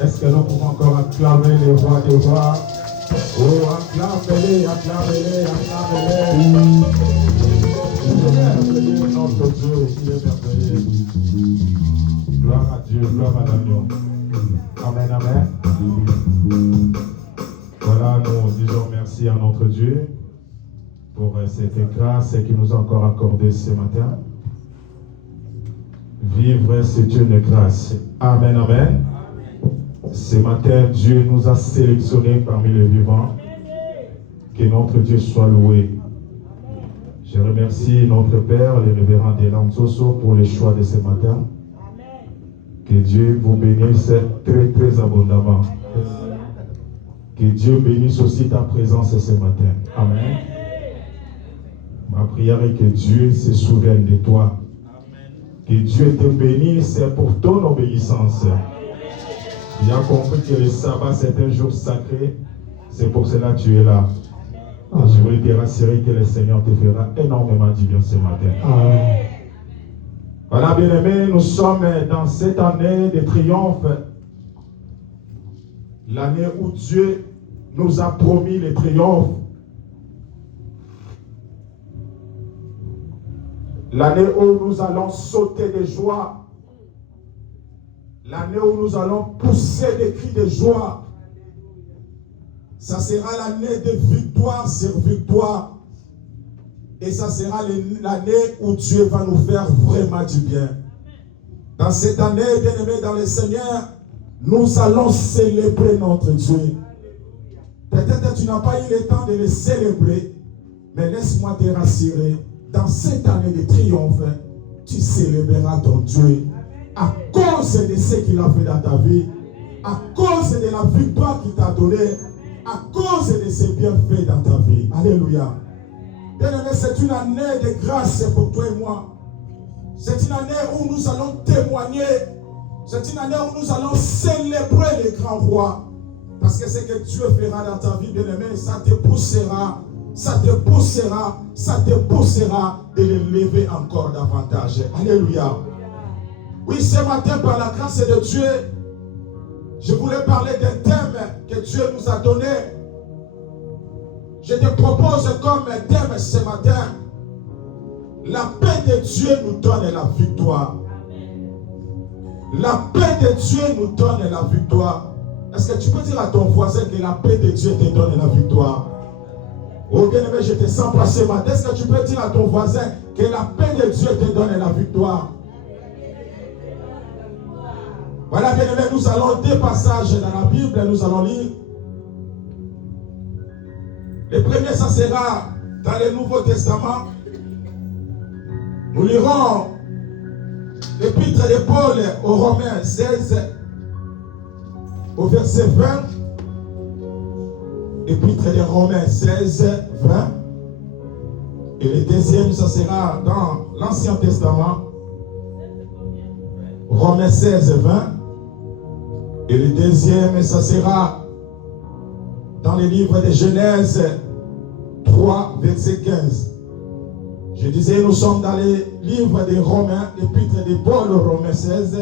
Est-ce que nous pouvons encore acclamer les rois des rois? Oh, acclamez-les, acclamez-les, acclamez-les. Il est merveilleux, notre Dieu, il est merveilleux. Gloire à Dieu, gloire à l'agneau. Amen, amen. Voilà, nous disons merci à notre Dieu pour cette grâce qu'il nous a encore accordée ce matin. Vivre, c'est une grâce. Amen, amen. Ce matin, Dieu nous a sélectionnés parmi les vivants. Que notre Dieu soit loué. Je remercie notre Père, le révérend Delan Soso, pour le choix de ce matin. Que Dieu vous bénisse très, très abondamment. Que Dieu bénisse aussi ta présence ce matin. Amen. Ma prière est que Dieu se souvienne de toi. Que Dieu te bénisse pour ton obéissance. Tu as compris que le sabbat c'est un jour sacré. C'est pour cela que tu es là. Je voulais te rassurer que le Seigneur te fera énormément du bien ce matin. Amen. Voilà, bien-aimés, nous sommes dans cette année de triomphe. L'année où Dieu nous a promis le triomphe. L'année où nous allons sauter de joie. L'année où nous allons pousser des cris de joie. Ça sera l'année de victoire sur victoire. Et ça sera l'année où Dieu va nous faire vraiment du bien. Dans cette année, bien-aimés dans le Seigneur, nous allons célébrer notre Dieu. Peut-être que tu n'as pas eu le temps de le célébrer, mais laisse-moi te rassurer. Dans cette année de triomphe, tu célébreras ton Dieu. À cause de ce qu'il a fait dans ta vie, à cause de la victoire qu'il t'a donnée, à cause de ses bienfaits dans ta vie. Alléluia. Bien-aimé, c'est une année de grâce pour toi et moi. C'est une année où nous allons témoigner. C'est une année où nous allons célébrer les grands rois. Parce que ce que Dieu fera dans ta vie, bien-aimé, ça te poussera, ça te poussera, ça te poussera de le lever encore davantage. Alléluia. Oui, ce matin, par la grâce de Dieu, je voulais parler d'un thème que Dieu nous a donné. Je te propose comme thème ce matin, la paix de Dieu nous donne la victoire. La paix de Dieu nous donne la victoire. Est-ce que tu peux dire à ton voisin que la paix de Dieu te donne la victoire? Oh bien-aimé, je te sens pas ce matin. Est-ce que tu peux dire à ton voisin que la paix de Dieu te donne la victoire? Voilà, bien-aimés, nous allons deux passages dans la Bible, nous allons lire. Le premier, ça sera dans le Nouveau Testament. Nous lirons l'épître de Paul aux Romains 16, au verset 20. Épître de Romains 16, 20. Et le deuxième, ça sera dans l'Ancien Testament. Romains 16, 20. Et le deuxième, ça sera dans le livre de Genèse 3, verset 15. Je disais, nous sommes dans le livre des Romains, l'épître de Paul aux Romains 16,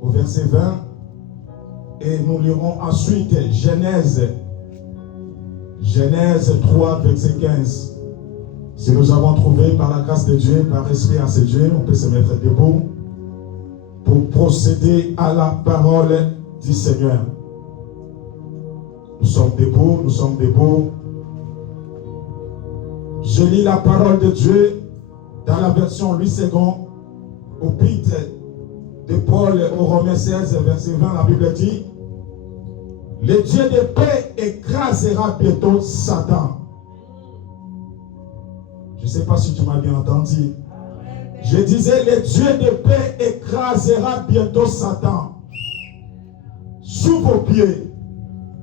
au verset 20. Et nous lirons ensuite Genèse 3, verset 15. Si nous avons trouvé par la grâce de Dieu, par respect à ce Dieu, on peut se mettre debout pour procéder à la parole du Seigneur. Nous sommes debout, nous sommes debout. Je lis la parole de Dieu dans la version Louis II, au épître de Paul aux Romains 16, verset 20, la Bible dit: le Dieu de paix écrasera bientôt Satan. Je ne sais pas si tu m'as bien entendu. Je disais, le Dieu de paix écrasera bientôt Satan sous vos pieds.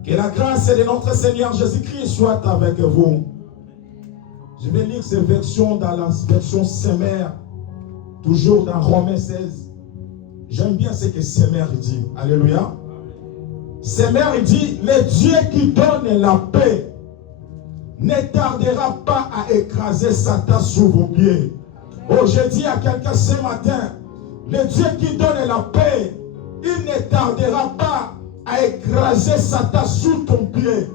Que la grâce de notre Seigneur Jésus-Christ soit avec vous. Je vais lire ces versions dans la version Semer, toujours dans Romains 16. J'aime bien ce que Semer dit. Alléluia. Semer dit, le Dieu qui donne la paix ne tardera pas à écraser Satan sous vos pieds. Oh, je dis à quelqu'un ce matin, le Dieu qui donne la paix, il ne tardera pas à écraser Satan sous ton pied.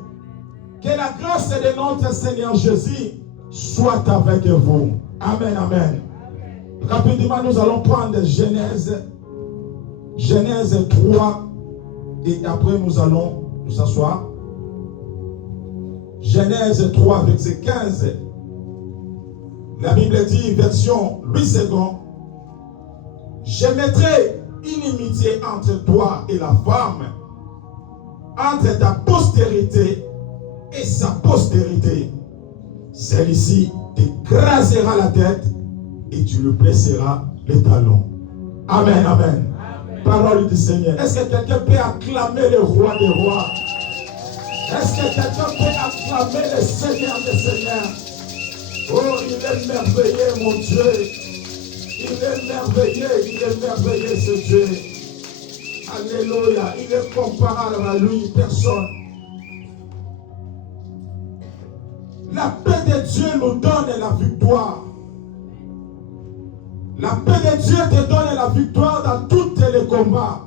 Que la grâce de notre Seigneur Jésus soit avec vous. Amen, amen. Rapidement, nous allons prendre Genèse 3 et après nous allons nous asseoir. Genèse 3, verset 15. La Bible dit, version Louis II, je mettrai inimitié entre toi et la femme, entre ta postérité et sa postérité. Celle-ci t'écrasera la tête et tu lui blesseras les talons. Amen, amen. Parole du Seigneur. Est-ce que quelqu'un peut acclamer le roi des rois? Est-ce que quelqu'un peut acclamer le Seigneur des seigneurs? Oh, il est merveilleux, mon Dieu. Il est merveilleux ce Dieu. Alléluia. Il est comparable à lui, personne. La paix de Dieu nous donne la victoire. La paix de Dieu te donne la victoire dans tous les combats.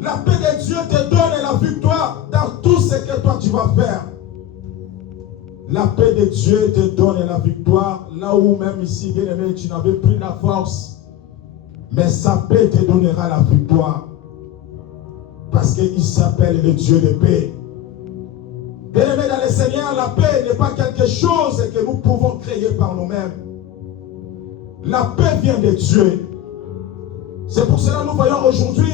La paix de Dieu te donne la victoire dans tout ce que toi tu vas faire. La paix de Dieu te donne la victoire là où même ici, bien aimé, tu n'avais plus la force. Mais sa paix te donnera la victoire. Parce qu'il s'appelle le Dieu de paix. Bien aimé dans le Seigneur, la paix n'est pas quelque chose que nous pouvons créer par nous-mêmes. La paix vient de Dieu. C'est pour cela que nous voyons aujourd'hui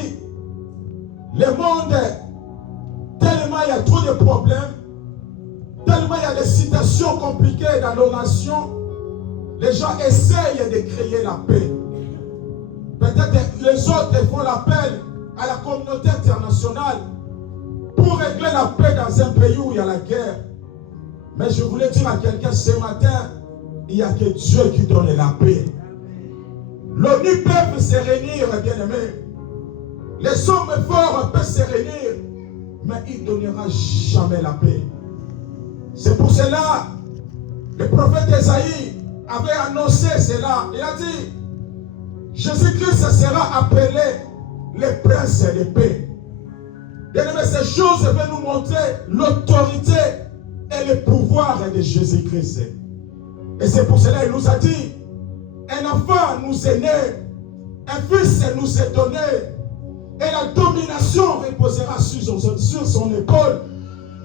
le monde, tellement il y a trop de problèmes, tellement il y a des situations compliquées dans nos nations, les gens essayent de créer la paix. Peut-être les autres font l'appel à la communauté internationale pour régler la paix dans un pays où il y a la guerre. Mais je voulais dire à quelqu'un ce matin, il n'y a que Dieu qui donne la paix. L'ONU peut se réunir, bien aimé. Les hommes forts peuvent se réunir, mais il ne donnera jamais la paix. C'est pour cela, le prophète Esaïe avait annoncé cela. Il a dit, Jésus-Christ sera appelé le prince de paix. Bien aimé, ces choses vont nous montrer l'autorité et le pouvoir de Jésus-Christ. Et c'est pour cela qu'il nous a dit, un enfant nous est né, un fils nous est donné, et la domination reposera sur son épaule.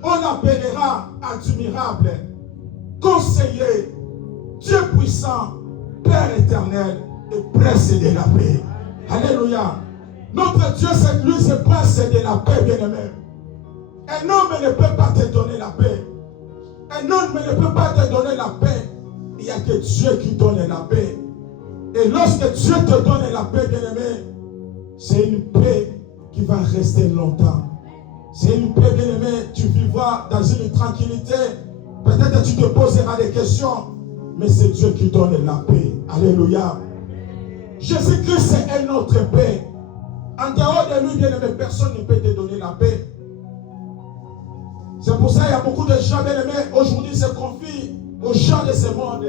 On l'appellera admirable, conseiller, Dieu puissant, Père éternel et prince de la paix. Alléluia. Notre Dieu, c'est lui, c'est prince de la paix, bien-aimé. Un homme ne peut pas te donner la paix. Un homme ne peut pas te donner la paix. Il n'y a que Dieu qui donne la paix. Et lorsque Dieu te donne la paix, bien-aimé, c'est une paix qui va rester longtemps. C'est une paix, bien-aimé, tu vivras dans une tranquillité. Peut-être tu te poseras des questions, mais c'est Dieu qui donne la paix. Alléluia. Jésus-Christ est notre paix. En dehors de lui, bien-aimé, personne ne peut te donner la paix. C'est pour ça qu'il y a beaucoup de gens, bien-aimés, aujourd'hui se confient aux gens de ce monde.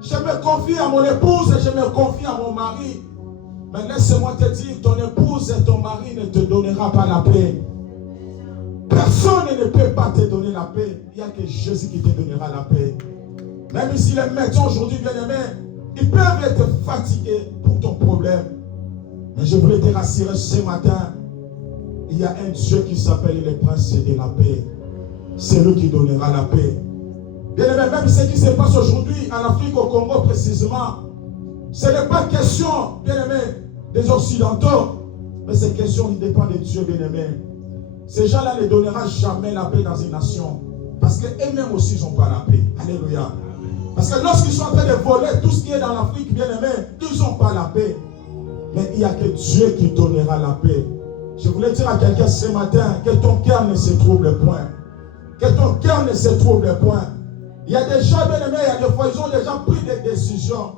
Je me confie à mon épouse et je me confie à mon mari. Mais laisse-moi te dire, ton épouse et ton mari ne te donnera pas la paix. Personne ne peut pas te donner la paix. Il n'y a que Jésus qui te donnera la paix. Même si les médecins aujourd'hui, bien-aimés, ils peuvent être fatigués pour ton problème. Mais je voulais te rassurer ce matin, il y a un Dieu qui s'appelle le prince de la paix. C'est lui qui donnera la paix. Bien aimé, même ce qui se passe aujourd'hui en Afrique, au Congo précisément, ce n'est pas question, bien aimé, des Occidentaux, mais c'est question qui dépend de Dieu, bien aimé. Ces gens-là ne donneront jamais la paix dans une nation, parce qu'eux-mêmes aussi n'ont pas la paix. Alléluia. Parce que lorsqu'ils sont en train de voler tout ce qui est dans l'Afrique, bien aimé, ils n'ont pas la paix. Mais il n'y a que Dieu qui donnera la paix. Je voulais dire à quelqu'un ce matin que ton cœur ne se trouble point. Que ton cœur ne se trouble point. Il y a des gens, bien aimés, il y a des fois, ils ont déjà pris des décisions.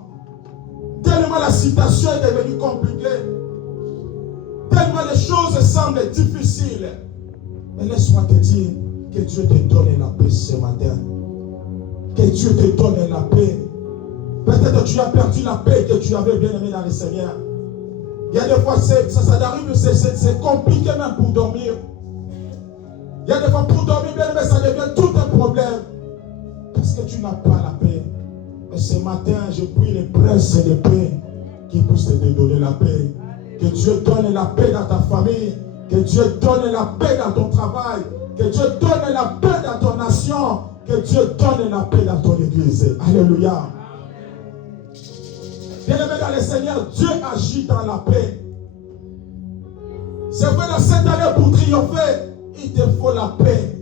Tellement la situation est devenue compliquée. Tellement les choses semblent difficiles. Mais laisse-moi te dire que Dieu te donne la paix ce matin. Que Dieu te donne la paix. Peut-être que tu as perdu la paix que tu avais bien aimé dans le Seigneur. Il y a des fois, ça arrive, c'est compliqué même pour dormir. Il y a des fois, pour dormir, bien aimé, ça devient tout un problème. tu n'as pas la paix, et ce matin, je prie les princes de paix qui puissent te donner la paix. Que Dieu donne la paix dans ta famille. Que Dieu donne la paix dans ton travail. Que Dieu donne la paix dans ton nation. Que Dieu donne la paix dans ton église. Alléluia. Bien-aimé dans le Seigneur, Dieu agit dans la paix. C'est vrai, dans cette année, pour triompher, il te faut la paix.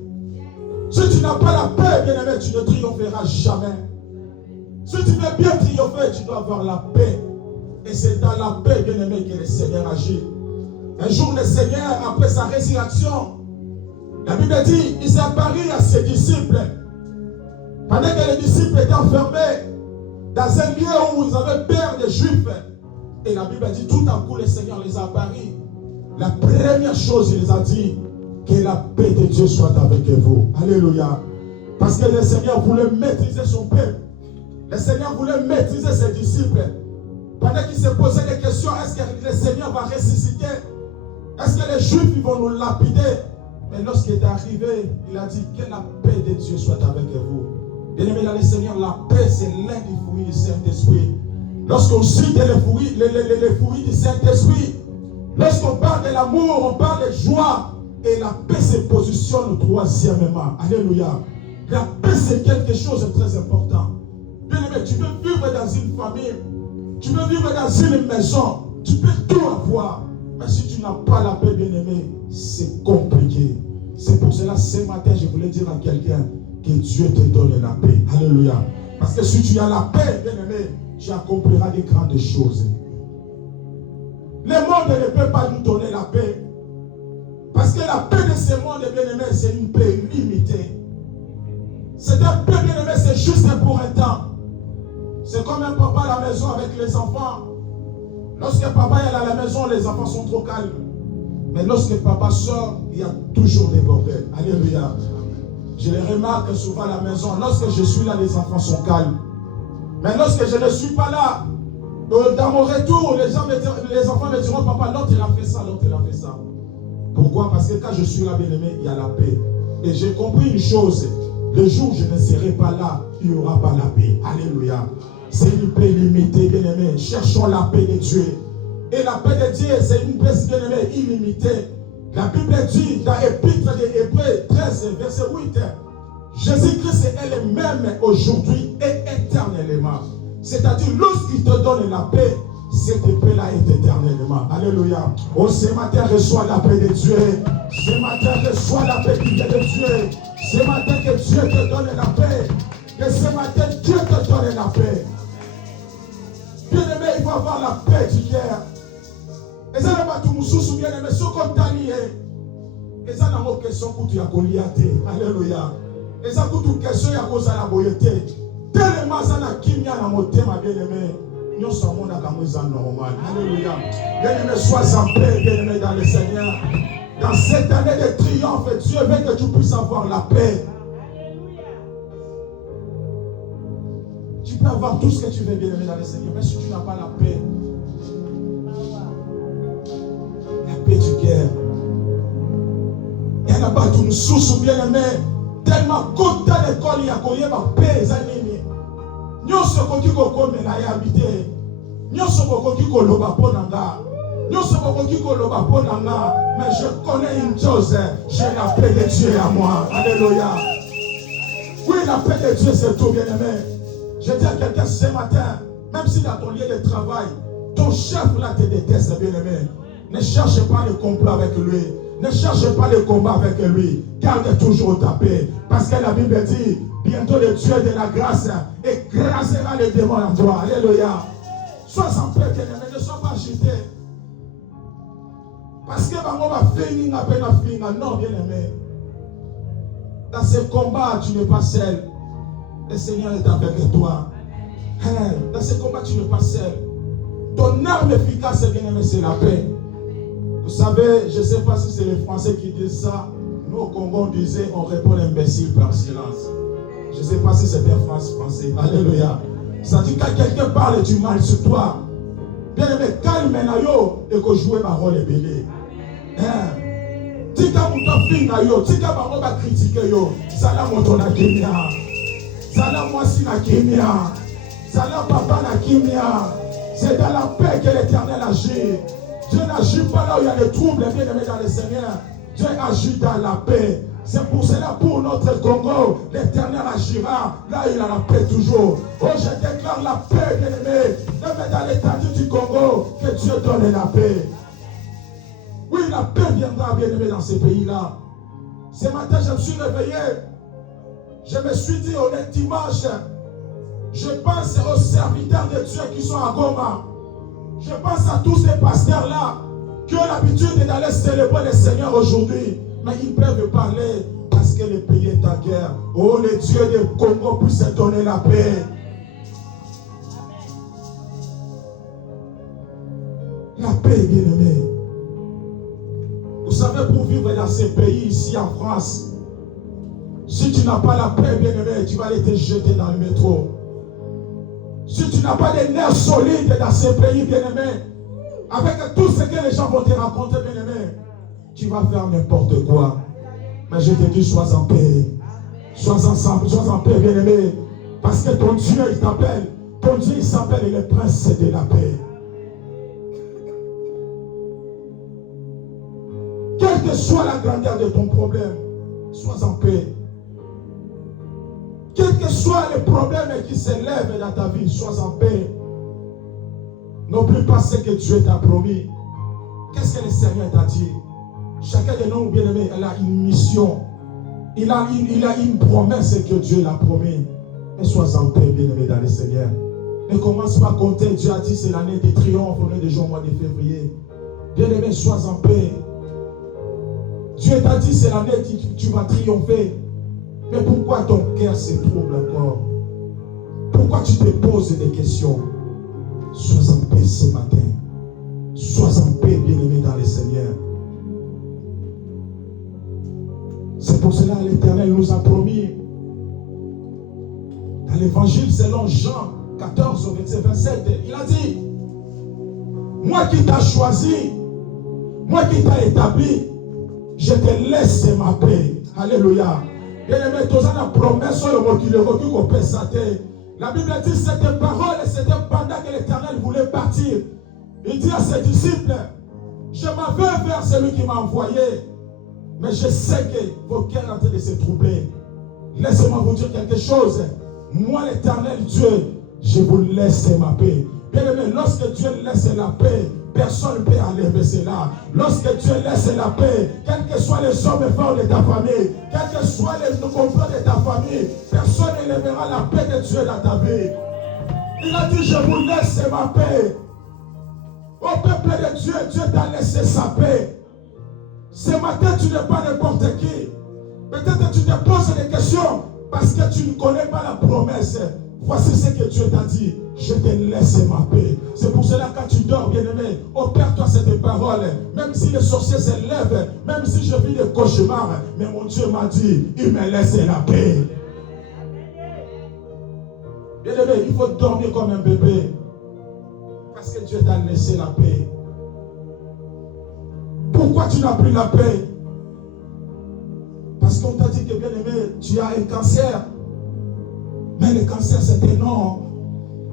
Si tu n'as pas la paix, bien-aimé, tu ne triompheras jamais. Si tu veux bien triompher, tu dois avoir la paix. Et c'est dans la paix, bien-aimé, que le Seigneur agit. Un jour, le Seigneur, après sa résurrection, la Bible dit, il s'est apparu à ses disciples. Pendant que les disciples étaient enfermés dans un lieu où ils avaient peur des Juifs. Et la Bible dit, tout à coup, le Seigneur les a apparus. La première chose, il les a dit, que la paix de Dieu soit avec vous. Alléluia. Parce que le Seigneur voulait maîtriser son peuple. Le Seigneur voulait maîtriser ses disciples. Pendant qu'ils se posaient des questions, est-ce que le Seigneur va ressusciter? Est-ce que les Juifs ils vont nous lapider? Mais lorsqu'il est arrivé, il a dit que la paix de Dieu soit avec vous. Bien-aimés dans le Seigneur, la paix c'est l'un des fruits du Saint-Esprit. Lorsqu'on cite les fruits du Saint-Esprit, lorsqu'on parle de l'amour, on parle de joie. Et la paix se positionne troisièmement. Alléluia. La paix c'est quelque chose de très important. Bien-aimé, tu veux vivre dans une famille, tu veux vivre dans une maison, tu peux tout avoir. Mais si tu n'as pas la paix, bien-aimé, c'est compliqué. C'est pour cela, ce matin, je voulais dire à quelqu'un que Dieu te donne la paix. Alléluia. Parce que si tu as la paix, bien-aimé, tu accompliras des grandes choses. Le monde ne peut pas nous donner la paix. Parce que la paix de ce monde, bien-aimé, c'est une paix limitée. C'est un paix, bien-aimé, c'est juste pour un temps. C'est comme un papa à la maison avec les enfants. Lorsque papa est à la maison, les enfants sont trop calmes. Mais lorsque papa sort, il y a toujours des bordels. Alléluia. Je les remarque souvent à la maison. Lorsque je suis là, les enfants sont calmes. Mais lorsque je ne suis pas là, dans mon retour, les enfants me diront, papa, l'autre il a fait ça, l'autre il a fait ça. Pourquoi? Parce que quand je suis là, bien-aimé, il y a la paix. Et j'ai compris une chose. Le jour où je ne serai pas là, il n'y aura pas la paix. Alléluia. C'est une paix limitée, bien-aimé. Cherchons la paix de Dieu. Et la paix de Dieu, c'est une paix, bien-aimé, illimitée. La Bible dit dans l'Épître des Hébreux 13, verset 8, Jésus-Christ est elle-même aujourd'hui et éternellement. C'est-à-dire, lorsqu'il te donne la paix, cette paix-là est éternellement. Alléluia. Oh, ce matin, reçois la paix de Dieu. Ce matin, reçois la paix qui vient de Dieu. Ce matin, que Dieu te donne la paix. Que ce matin, Dieu te donne la paix. Bien-aimé, il faut avoir la paix du cœur. Et ça, tout le monde bien-aimé, ce qu'on t'a lié. Et ça, n'a pas question que tu as goliathé. Alléluia. Et ça, toute question, il y a cause à la boyauté. Tellement ça n'a qui mis à la montée, ma bien-aimé. Nous sommes normal. Alléluia. Bien-aimé, sois en paix, bien-aimé dans le Seigneur. Dans cette année de triomphe, Dieu veut que tu puisses avoir la paix. Tu peux avoir tout ce que tu veux, bien-aimé dans le Seigneur, mais si tu n'as pas la paix, la paix du cœur, il y en a pas tout nous sous bien-aimé, tellement content d'école, il y a quoi, il y a ma paix, les amis. Nous sommes qui comme la habité. Nous sommes qui koloba ponanga. Nous sommes qui koloba ponanga. Mais je connais une chose, j'ai la paix de Dieu à moi. Alléluia. Oui, la paix de Dieu, c'est tout, bien-aimé. Je dis à quelqu'un ce matin, même si dans ton lieu de travail, ton chef là te déteste, bien-aimé, ne cherche pas le complot avec lui. Ne cherche pas le combat avec lui. Garde toujours ta paix. Parce que la Bible dit, bientôt le Dieu de la grâce écrasera les démons en toi. Alléluia. Sois en paix, bien-aimé, ne sois pas agité. Parce que on va finir à peine à finir. Non, bien-aimé. Dans ce combat, tu n'es pas seul. Le Seigneur est avec toi. Dans ce combat, tu n'es pas seul. Ton arme efficace, bien-aimé, c'est la paix. Vous savez, je ne sais pas si c'est les Français qui disent ça. Nous, au Congo, on disait, on répond imbécile par silence. Je ne sais pas si c'était un français. Alléluia. Ça dit quand quelqu'un parle du mal sur toi, bien aimé, calme nayo et que jouer ma rôle est belé. Tika mouta fin nayo, tika baro ba critiquer yo, ça la moto na Kenya. Zala Mwasi na Kimia. Zala Papa na Kimia. C'est dans la paix que l'Éternel agit. Dieu n'agit pas là où il y a des troubles, bien aimés dans le Seigneur. Dieu agit dans la paix. C'est pour cela, pour notre Congo, l'Éternel agira là où il a la paix toujours. Oh, je déclare la paix, bien aimé. Même dans l'étendue du Congo, que Dieu donne la paix. Oui, la paix viendra, bien aimé, dans ces pays-là. Ce matin, je me suis réveillé. Je me suis dit, on est dimanche. Je pense aux serviteurs de Dieu qui sont à Goma. Je pense à tous ces pasteurs-là qui ont l'habitude d'aller célébrer le Seigneur aujourd'hui. Mais ils peuvent parler parce que le pays est en guerre. Oh, le Dieu du Congo puisse donner la paix. La paix, bien-aimé. Vous savez, pour vivre dans ces pays ici en France, si tu n'as pas la paix, bien-aimé, tu vas aller te jeter dans le métro. Si tu n'as pas des nerfs solides dans ces pays, bien-aimé, avec tout ce que les gens vont te raconter, bien-aimé, tu vas faire n'importe quoi. Mais je te dis, sois en paix. Sois ensemble, sois en paix, bien-aimé. Parce que ton Dieu, il t'appelle. Ton Dieu, il s'appelle le prince de la paix. Quelle que soit la grandeur de ton problème, sois en paix. Quel que soit le problème qui s'élève dans ta vie, sois en paix. N'oublie pas ce que Dieu t'a promis. Qu'est-ce que le Seigneur t'a dit? Chacun de nous, bien-aimés, il a une mission. Il a une promesse que Dieu l'a promis. Et sois en paix, bien-aimé, dans le Seigneur. Ne commence pas à compter. Dieu a dit c'est l'année de triomphe, on est déjà au mois de février. Bien-aimé, sois en paix. Dieu t'a dit c'est l'année où tu vas triompher. Mais pourquoi ton cœur se trouble encore? Pourquoi tu te poses des questions? Sois en paix ce matin. Sois en paix, bien-aimé, dans le Seigneur. C'est pour cela que l'Éternel nous a promis. Dans l'évangile selon Jean 14, verset 27, il a dit, moi qui t'ai choisi, moi qui t'ai établi, je te laisse ma paix. Alléluia. Bien-aimé, tu as la promesse sur le mot qui le recule au Pessaté. La Bible dit cette parole, c'était pendant que l'Éternel voulait partir. Il dit à ses disciples, je m'en vais vers celui qui m'a envoyé. Mais je sais que vos cœurs sont en train de se troubler. Laissez-moi vous dire quelque chose. Moi, l'Éternel Dieu, je vous laisse ma paix. Bien-aimé, lorsque Dieu laisse la paix, personne ne peut enlever cela. Lorsque Dieu laisse la paix, quels que soient les hommes et femmes de ta famille, quels que soient les complots de ta famille, personne n'élèvera la paix de Dieu dans ta vie. Il a dit, je vous laisse ma paix. Au peuple de Dieu, Dieu t'a laissé sa paix. Ce matin, tu n'es pas n'importe qui. Peut-être que tu te poses des questions parce que tu ne connais pas la promesse. Voici ce que Dieu t'a dit. Je te laisse ma paix. C'est pour cela que quand tu dors, bien-aimé, opère-toi cette parole. Même si les sorciers se lèvent, même si je vis des cauchemars, mais mon Dieu m'a dit, il me laisse la paix. Bien-aimé, il faut dormir comme un bébé. Parce que Dieu t'a laissé la paix. Pourquoi tu n'as plus la paix? Parce qu'on t'a dit que, bien-aimé, tu as un cancer. Mais le cancer, c'est énorme.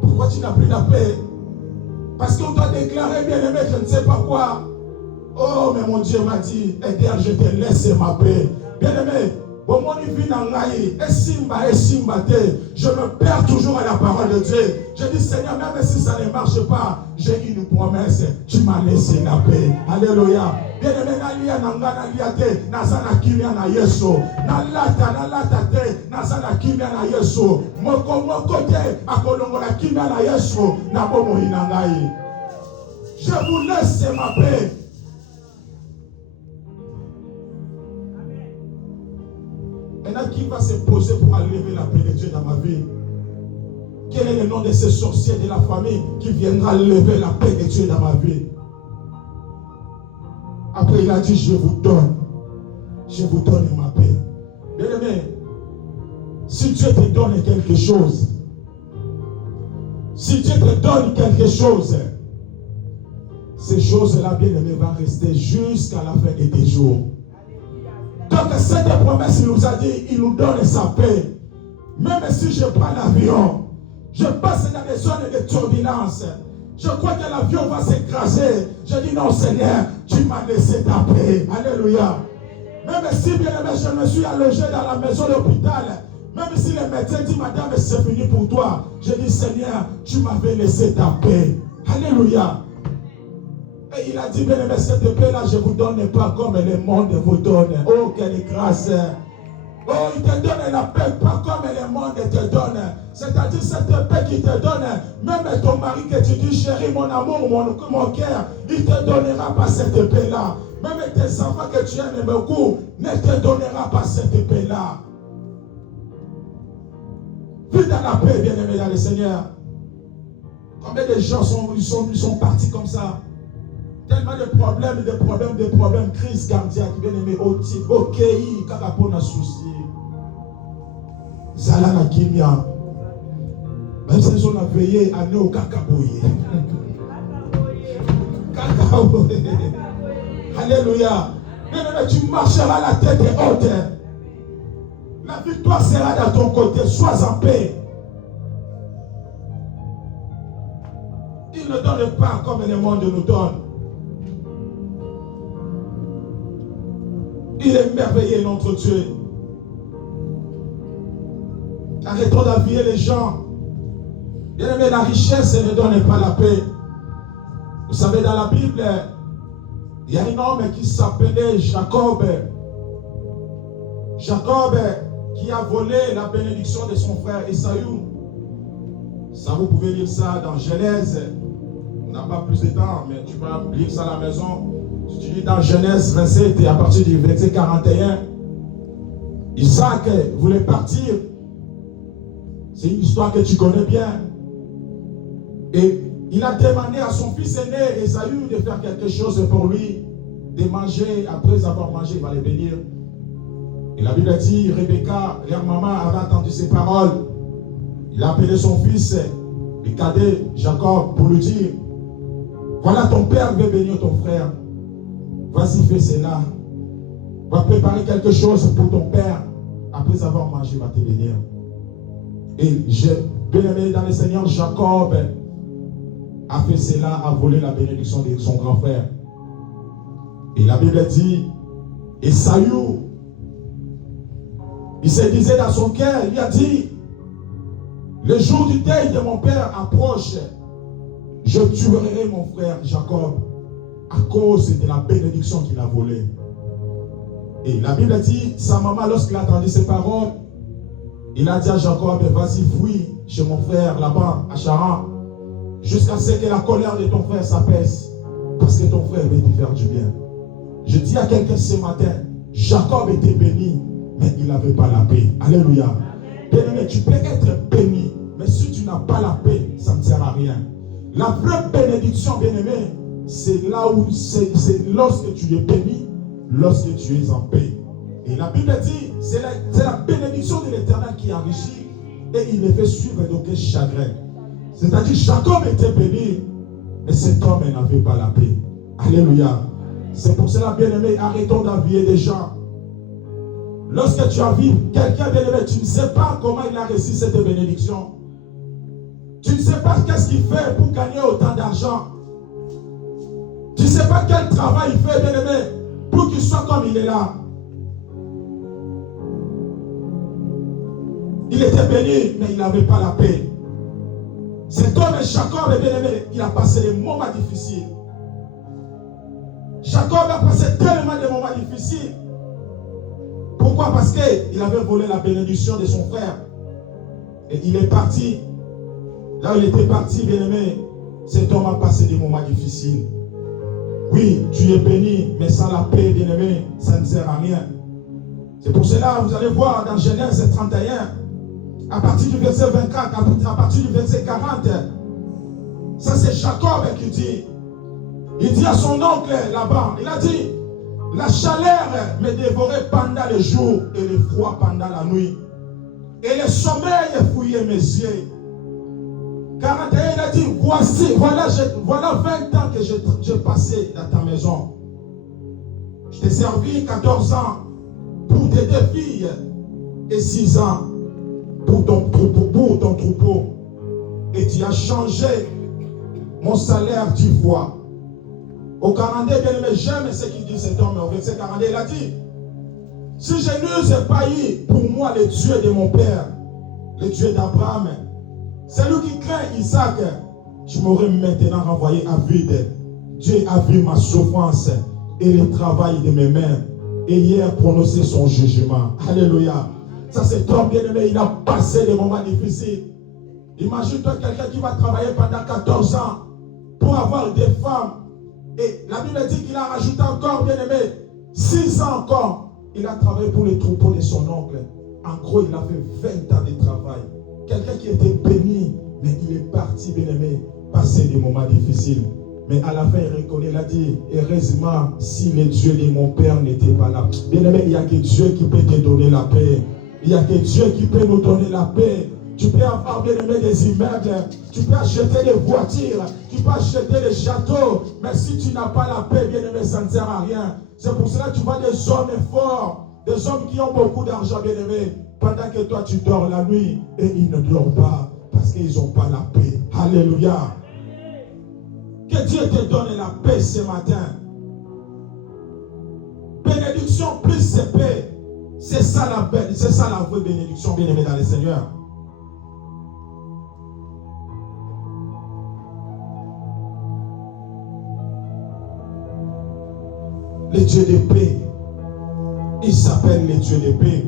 Pourquoi tu n'as plus la paix? Parce qu'on t'a déclaré, bien-aimé, je ne sais pas quoi. Oh, mais mon Dieu m'a dit, Edgar, je te laisse ma paix. Bien-aimé, bon, mon vie dans l'aïe, je me perds toujours à la parole de Dieu. Je dis, Seigneur, même si ça ne marche pas, j'ai une promesse. Tu m'as laissé la paix. Alléluia. Bien-aimé, nalia nangana liate, nazana kimia na Yesu. Nalata te, nazana kimia na Yesu. Moko te, akolongo la kimia na Yesu. Nabomo inangai. Je vous laisse ma paix. Maintenant, qui va se poser pour enlever la paix de Dieu dans ma vie? Quel est le nom de ces sorciers de la famille qui viendra lever la paix de Dieu dans ma vie? Après, il a dit, je vous donne ma paix. Bien-aimé, si Dieu te donne quelque chose, ces choses-là, bien-aimé, vont rester jusqu'à la fin de tes jours. Donc, cette promesse, il nous a dit, il nous donne sa paix. Même si je prends l'avion, je passe dans des zones de turbulence. Je crois que l'avion va s'écraser. Je dis non Seigneur, tu m'as laissé ta paix. Alléluia. Même si bien aimé, je me suis allogé dans la maison de l'hôpital. Même si le médecin dit madame c'est fini pour toi. Je dis Seigneur, tu m'avais laissé ta paix. Alléluia. Et il a dit bien aimé, cette paix là je vous donne pas comme le monde vous donne. Oh quelle grâce. Oh, il te donne la paix, pas comme le monde te donne. C'est-à-dire cette paix qu'il te donne, même ton mari que tu dis, chéri, mon amour, mon cœur, il ne te donnera pas cette paix-là. Même tes enfants que tu aimes beaucoup, ne te donnera pas cette paix-là. Vis dans la paix, bien-aimé dans le Seigneur. Combien de gens sont partis comme ça? Tellement de problèmes, crise cardiaque, bien-aimé, ok, kakapona souci. Zala la kimia. Même si on a veillé à nous kakaboye. Kakaboye. Alléluia. Bien-aimé, tu marcheras la tête haute. La victoire sera dans ton côté. Sois en paix. Il ne donne pas comme le monde nous donne. Il est merveilleux notre Dieu. Arrêtons d'habiller les gens. Bien aimé, la richesse ne donne pas la paix. Vous savez, dans la Bible, il y a un homme qui s'appelait Jacob. Jacob qui a volé la bénédiction de son frère Esaü. Ça, vous pouvez lire ça dans Genèse. On n'a pas plus de temps, mais tu peux lire ça à la maison. Si tu lis dans Genèse 27 et à partir du verset 41, Isaac voulait partir. C'est une histoire que tu connais bien. Et il a demandé à son fils aîné, Esaü, de faire quelque chose pour lui, de manger. Après avoir mangé, il va les bénir. Et la Bible dit, Rebecca, leur maman, avait entendu ces paroles. Il a appelé son fils, le cadet, Jacob, pour lui dire, voilà ton père veut bénir ton frère. Vas-y, fais cela. Va préparer quelque chose pour ton père. Après avoir mangé, il va te bénir. Et j'ai bien aimé dans le Seigneur, Jacob a fait cela, a volé la bénédiction de son grand frère. Et la Bible dit, Esaü, il se disait dans son cœur, il a dit, le jour du deuil de mon père approche, je tuerai mon frère Jacob à cause de la bénédiction qu'il a volée. Et la Bible dit, sa maman, lorsqu'il a entendu ces paroles, il a dit à Jacob, vas-y, fuis chez mon frère là-bas, à Charan, jusqu'à ce que la colère de ton frère s'apaise, parce que ton frère veut te faire du bien. Je dis à quelqu'un ce matin, Jacob était béni, mais il n'avait pas la paix. Alléluia. Bien-aimé, tu peux être béni, mais si tu n'as pas la paix, ça ne sert à rien. La vraie bénédiction, bien-aimé, c'est là où c'est lorsque tu es béni, lorsque tu es en paix. Et la Bible dit, c'est la bénédiction de l'Éternel qui enrichit et il ne fait suivre d'aucun chagrin. C'est-à-dire, Jacob était béni, et cet homme n'avait pas la paix. Alléluia. C'est pour cela, bien-aimé, arrêtons d'envier des gens. Lorsque tu envies quelqu'un, bien-aimé, tu ne sais pas comment il a reçu cette bénédiction. Tu ne sais pas qu'est-ce qu'il fait pour gagner autant d'argent. Tu ne sais pas quel travail il fait, bien-aimé, pour qu'il soit comme il est là. Il était béni, mais il n'avait pas la paix. Cet homme, Jacob, bien-aimé, il a passé des moments difficiles. Jacob a passé tellement de moments difficiles. Pourquoi? Parce qu'il avait volé la bénédiction de son frère. Et il est parti. Là où il était parti, bien-aimé, cet homme a passé des moments difficiles. Oui, tu es béni, mais sans la paix, bien-aimé, ça ne sert à rien. C'est pour cela, vous allez voir dans Genèse 31, à partir du verset 24, à partir du verset 40, ça c'est Jacob qui dit, il dit à son oncle là-bas, il a dit, la chaleur me dévorait pendant le jour et le froid pendant la nuit. Et le sommeil fouillait mes yeux. 41, il a dit, voilà 20 ans que j'ai passé dans ta maison. Je t'ai servi 14 ans pour tes 2 filles et 6 ans. pour ton troupeau. Et tu as changé mon salaire 10 fois. Au 42, bien aimé, j'aime ce qu'il dit cet homme. Au verset 42, il a dit, si je n'eusse pas eu pour moi le Dieu de mon père, le Dieu d'Abraham, celui qui craint Isaac, tu m'aurais maintenant renvoyé à vide. Dieu a vu ma souffrance et le travail de mes mains. Et hier prononcé son jugement. Alléluia. Ça, c'est homme bien aimé, il a passé des moments difficiles. Imagine-toi quelqu'un qui va travailler pendant 14 ans pour avoir des femmes. Et la Bible dit qu'il a rajouté encore, bien aimé, 6 ans encore. Il a travaillé pour les troupeaux de son oncle. En gros, il a fait 20 ans de travail. Quelqu'un qui était béni, mais il est parti, bien aimé, passer des moments difficiles. Mais à la fin, il reconnaît, il a dit, heureusement, si le Dieu de mon père n'était pas là. Bien aimé, il n'y a que Dieu qui peut te donner la paix. Il n'y a que Dieu qui peut nous donner la paix. Tu peux avoir, bien aimé, des immeubles, tu peux acheter des voitures, tu peux acheter des châteaux, mais si tu n'as pas la paix, bien aimé, ça ne sert à rien. C'est pour cela que tu vois des hommes forts, des hommes qui ont beaucoup d'argent, bien aimé, pendant que toi tu dors la nuit et ils ne dorment pas parce qu'ils n'ont pas la paix. Alléluia. Que Dieu te donne la paix ce matin. Bénédiction plus paix. C'est ça la vraie bénédiction, bien aimé, dans le Seigneur. Le Dieu de paix, il s'appelle le Dieu de paix.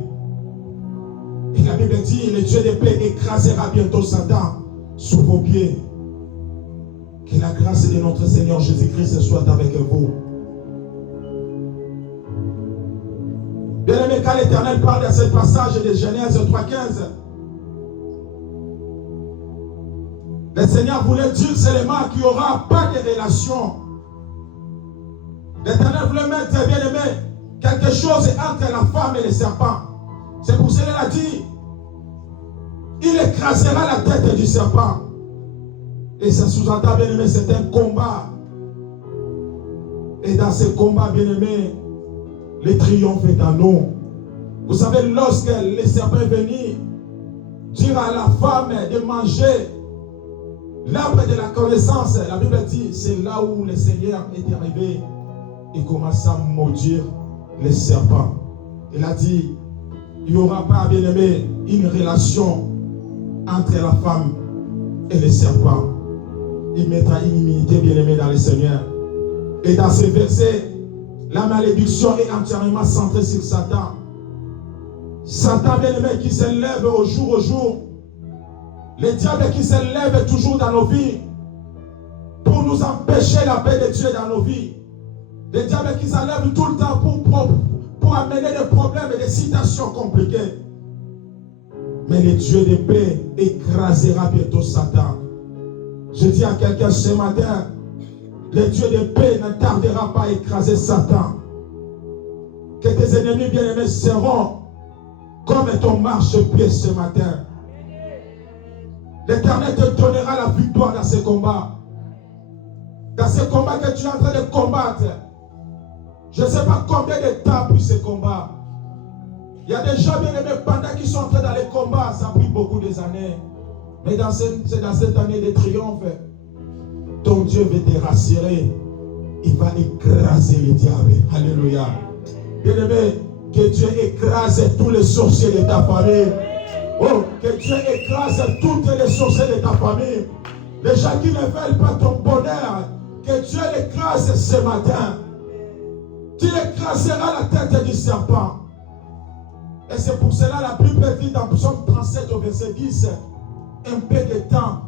Et la Bible dit, le Dieu de paix écrasera bientôt Satan sous vos pieds. Que la grâce de notre Seigneur Jésus-Christ soit avec vous. Bien aimé, quand l'Éternel parle à ce passage de Genèse 3:15, le Seigneur voulait dire seulement qu'il n'y aura pas de relation. L'Éternel voulait mettre, bien aimé, quelque chose entre la femme et le serpent. C'est pour cela qu'il a dit, il écrasera la tête du serpent. Et ça sous-entend, bien aimé, c'est un combat. Et dans ce combat, bien aimé, le triomphe est en nous. Vous savez, lorsque le serpent est venu dire à la femme de manger l'arbre de la connaissance, la Bible dit, c'est là où le Seigneur est arrivé. Il commence à maudire les serpents. Il a dit, il n'y aura pas, bien aimé, une relation entre la femme et le serpent. Il mettra une immunité, bien aimé, dans le Seigneur. Et dans ce verset, la malédiction est entièrement centrée sur Satan. Satan, bien aimé, qui s'élève au jour. Le diable qui s'élève toujours dans nos vies pour nous empêcher la paix de Dieu dans nos vies. Le diable qui s'élève tout le temps pour amener des problèmes et des situations compliquées. Mais le Dieu de paix écrasera bientôt Satan. Je dis à quelqu'un ce matin, le Dieu de paix ne tardera pas à écraser Satan. Que tes ennemis bien-aimés seront comme ton marchepied ce matin. L'Éternel te donnera la victoire dans ce combat. Dans ce combat que tu es en train de combattre. Je ne sais pas combien de temps a pris ce combat. Il y a des gens bien-aimés pendant qu'ils sont entrés dans les combats, ça a pris beaucoup d'années. Mais dans cette année de triomphe, ton Dieu va te rassurer. Il va écraser le diable. Alléluia. Bien-aimé, que Dieu écrase tous les sorciers de ta famille. Oh, que Dieu écrase toutes les sorciers de ta famille. Les gens qui ne veulent pas ton bonheur, que Dieu l'écrase ce matin. Tu écraseras la tête du serpent. Et c'est pour cela la Bible dit dans Psaume 37 au verset 10, un peu de temps,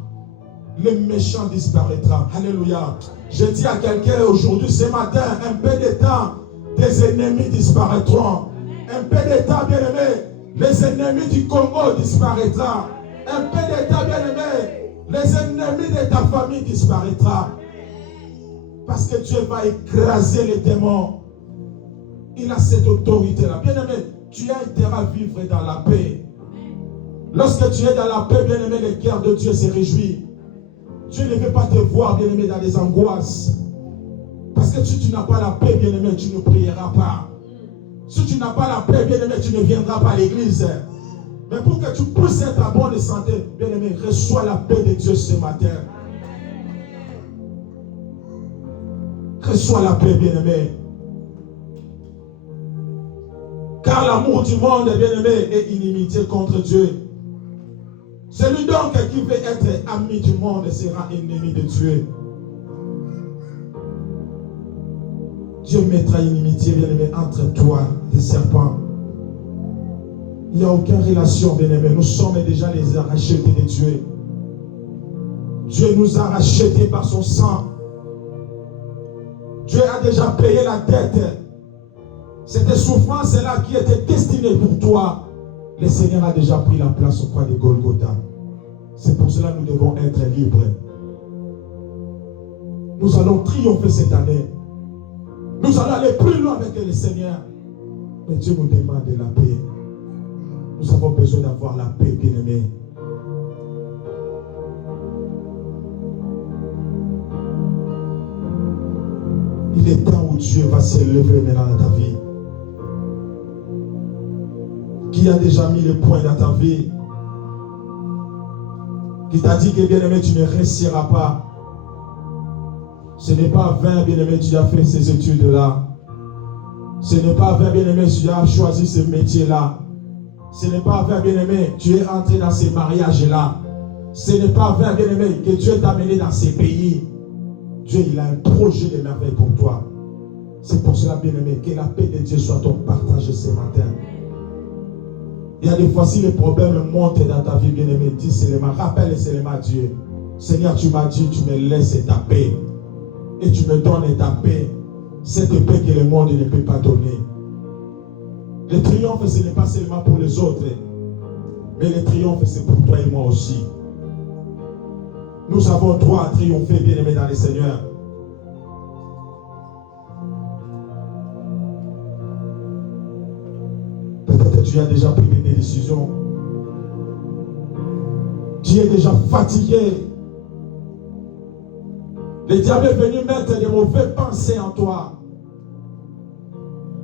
le méchant disparaîtra. Alléluia. Je dis à quelqu'un aujourd'hui, ce matin, un peu de temps, tes ennemis disparaîtront. Un peu de temps, bien-aimé, les ennemis du Congo disparaîtront. Un peu de temps, bien-aimé, les ennemis de ta famille disparaîtront. Parce que Dieu va écraser les démons. Il a cette autorité-là. Bien-aimé, tu as intérêt à vivre dans la paix. Lorsque tu es dans la paix, bien-aimé, le cœur de Dieu se réjouit. Dieu ne veut pas te voir, bien-aimé, dans des angoisses. Parce que si tu n'as pas la paix, bien-aimé, tu ne prieras pas. Si tu n'as pas la paix, bien-aimé, tu ne viendras pas à l'église. Mais pour que tu puisses être en bonne santé, bien-aimé, reçois la paix de Dieu ce matin. Reçois la paix, bien-aimé. Car l'amour du monde, bien-aimé, est inimitié contre Dieu. Celui donc qui veut être ami du monde sera ennemi de Dieu. Dieu mettra inimitié, bien-aimé, entre toi et les serpents. Il n'y a aucune relation, bien-aimé. Nous sommes déjà les rachetés de Dieu. Dieu nous a rachetés par son sang. Dieu a déjà payé la dette. Cette souffrance-là qui était destinée pour toi, le Seigneur a déjà pris la place au croix de Golgotha. C'est pour cela que nous devons être libres. Nous allons triompher cette année. Nous allons aller plus loin avec le Seigneur. Mais Dieu nous demande de la paix. Nous avons besoin d'avoir la paix, bien-aimé. Il est temps où Dieu va s'élever maintenant dans ta vie. Qui a déjà mis le point dans ta vie? Qui t'a dit que, bien-aimé, tu ne réussiras pas? Ce n'est pas vain, bien-aimé, tu as fait ces études-là. Ce n'est pas vain, bien-aimé, tu as choisi ce métier-là. Ce n'est pas vain, bien-aimé, tu es entré dans ces mariages-là. Ce n'est pas vain, bien-aimé, que Dieu t'a amené dans ces pays. Dieu, il a un projet de merveille pour toi. C'est pour cela, bien-aimé, que la paix de Dieu soit ton partage ce matin. Il y a des fois, si les problèmes montent dans ta vie, bien-aimé, dis seulement, rappelle seulement Dieu. Seigneur, tu m'as dit, tu me laisses ta paix. Et tu me donnes ta paix. Cette paix que le monde ne peut pas donner. Le triomphe, ce n'est pas seulement pour les autres. Mais le triomphe, c'est pour toi et moi aussi. Nous avons droit à triompher, bien-aimé, dans le Seigneur. Peut-être tu as déjà pris des décisions. Tu es déjà fatigué. Le diable est venu mettre des mauvaises pensées en toi.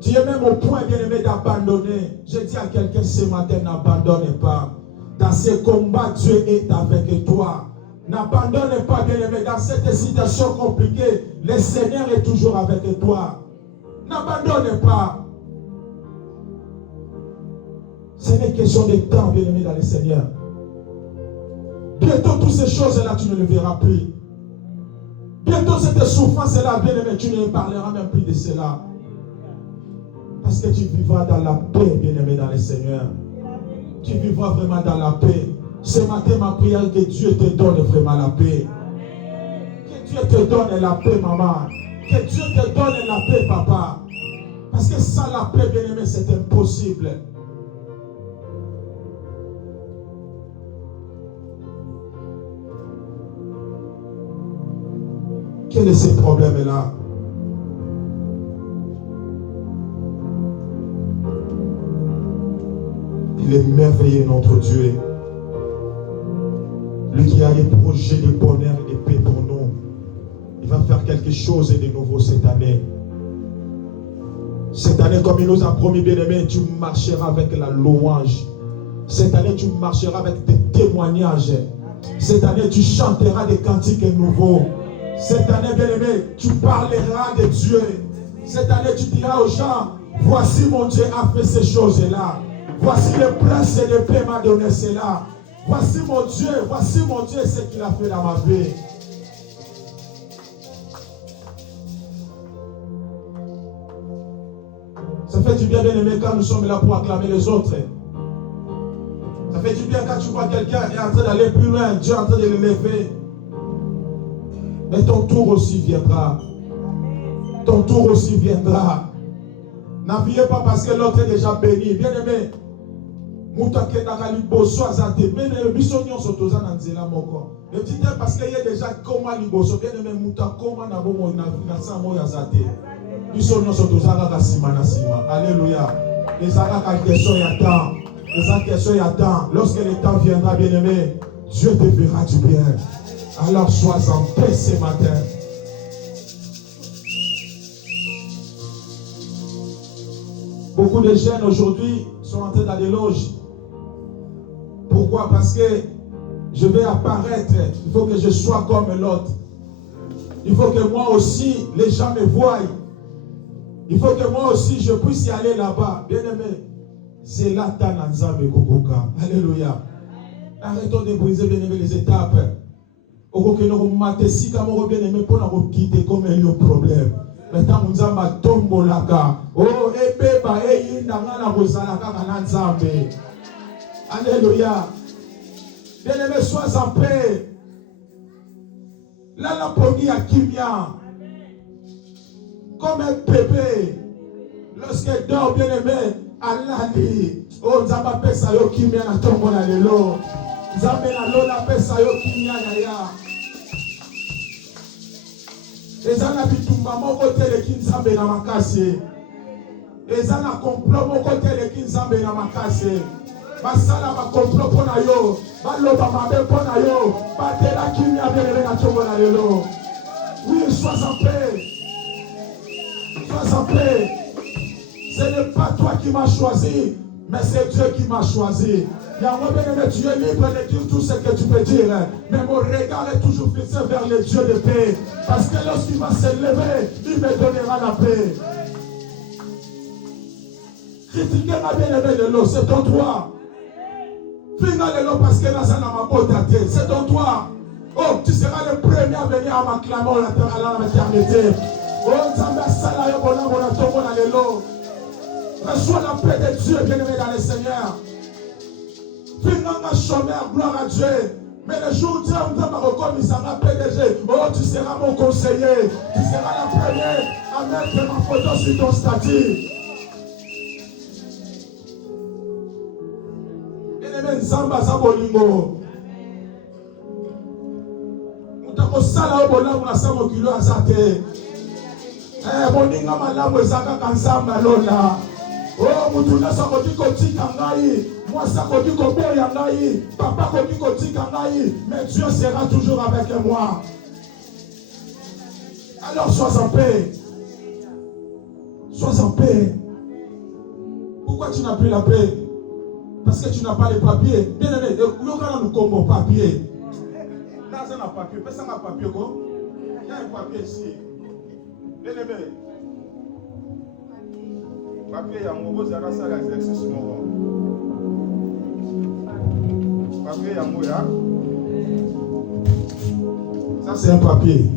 Tu es même au point, bien-aimé, d'abandonner. Je dis à quelqu'un ce matin, n'abandonne pas. Dans ce combat, Dieu est avec toi. N'abandonne pas, bien-aimé, dans cette situation compliquée. Le Seigneur est toujours avec toi. N'abandonne pas. Ce n'est question de temps, bien-aimé, dans le Seigneur. Bientôt, toutes ces choses-là, tu ne les verras plus. Bientôt, cette souffrance-là, bien-aimé, tu ne parleras même plus de cela. Parce que tu vivras dans la paix, bien-aimé, dans le Seigneur. Tu vivras vraiment dans la paix. Ce matin, ma prière, que Dieu te donne vraiment la paix. Que Dieu te donne la paix, maman. Que Dieu te donne la paix, papa. Parce que sans la paix, bien-aimé, c'est impossible. Quel est ce problème-là? Il est merveilleux, notre Dieu. Lui qui a des projets de bonheur et de paix pour nous. Il va faire quelque chose de nouveau cette année. Cette année, comme il nous a promis, bien-aimé, tu marcheras avec la louange. Cette année, tu marcheras avec des témoignages. Cette année, tu chanteras des cantiques nouveaux. Cette année, bien-aimé, tu parleras de Dieu. Cette année, tu diras aux gens, voici mon Dieu a fait ces choses-là. Voici le prince de paix m'a donné cela. Voici mon Dieu ce qu'il a fait dans ma vie. Ça fait du bien, bien-aimé, quand nous sommes là pour acclamer les autres. Ça fait du bien quand tu vois quelqu'un est en train d'aller plus loin, Dieu est en train de l'élever. Mais ton tour aussi viendra. Ton tour aussi viendra. N'appuyez pas parce que l'autre est déjà béni. Bien-aimé, Moutake Nakali Bosso Azate, mais le bisognon s'autosa Nanzela Moko. Le petit temps parce qu'il y a déjà comment Liboso, bien-aimé, Moutakoma Nabomo Nafina Moya Azate. Bisognon s'autosa Nakasima Nasima. Alléluia. Les Araka question y attend. Les Araka question y attend. Lorsque le temps viendra, bien-aimé, Dieu te fera du bien. Alors sois en paix ce matin. Beaucoup de jeunes aujourd'hui sont entrés dans des loges. Pourquoi? Parce que je vais apparaître. Il faut que je sois comme l'autre. Il faut que moi aussi, les gens me voient. Il faut que moi aussi, je puisse y aller là-bas. Bien-aimé, c'est là Tananzambe Kokoka. Alléluia. Arrêtons de briser, bien-aimé, les étapes. Au que nous matesi comme on bien-aimé pour nous quitter comme un problème. Maintenant, nous avons tombo laka. Oh, ebeba, eyinanga na rozalaka kananzambe. Alléluia. Bien-aimé, sois en paix. Là, la pogie à Kimia. Comme un bébé. Lorsqu'elle dort, bien-aimé, Allah dit, oh, Nzamba pesa yo Kimia na tombo na lelo. Nzambe na lola pesa yo Kimia na ya. Ezana bitumba moko teleki Nzambe na makasi. Ezana complot moko teleki Nzambe na makasi. Basala ba complot pona yo, baloba mabe pona yo, batela Kimia bien na tombo na lelo. Oui, sois en paix. Sois en paix. Ce n'est pas toi qui m'as choisi, mais c'est Dieu qui m'a choisi. Tu es libre de dire tout ce que tu peux dire, mais mon regard est toujours fixé vers le Dieu de paix. Parce que lorsqu'il va se lever, il me donnera la paix. Critiquer ma bien-aimée de l'eau, c'est ton droit. Finir de l'eau parce que c'est ton droit. Oh, tu seras le premier à venir à m'acclamer à la maternité. Oh, Nzamba Salayo Bonamona Tomona Lelo. Reçois la paix de Dieu, bien-aimé dans le Seigneur. Finanga chômeur, gloire à Dieu. Mais le jour où Dieu me reconnaît, il sera PDG. Oh, tu seras mon conseiller. Tu seras la première à mettre ma photo sur ton statut. Bien-aimé, Nzamba Zabolingo. Mutakosala Obola Munasamo Kilo Azate. Moninga malamu ezaka kanzamba lola. Oh, mutuna sakoti kotika ngai. Moi sakoti koboya ngai. Papa koti kotika ngai. Mais Dieu sera toujours avec moi. Alors sois en paix. Sois en paix. Pourquoi tu n'as plus la paix? Parce que tu n'as pas les papiers. Bien aimé, nous combo papier. Là, on a papier. Personne n'a papier quoi? Il y a un papier ici. Bien-aimé, papier ya mobo zara sala exercice moko. Papier ya moya. Ça c'est un papier.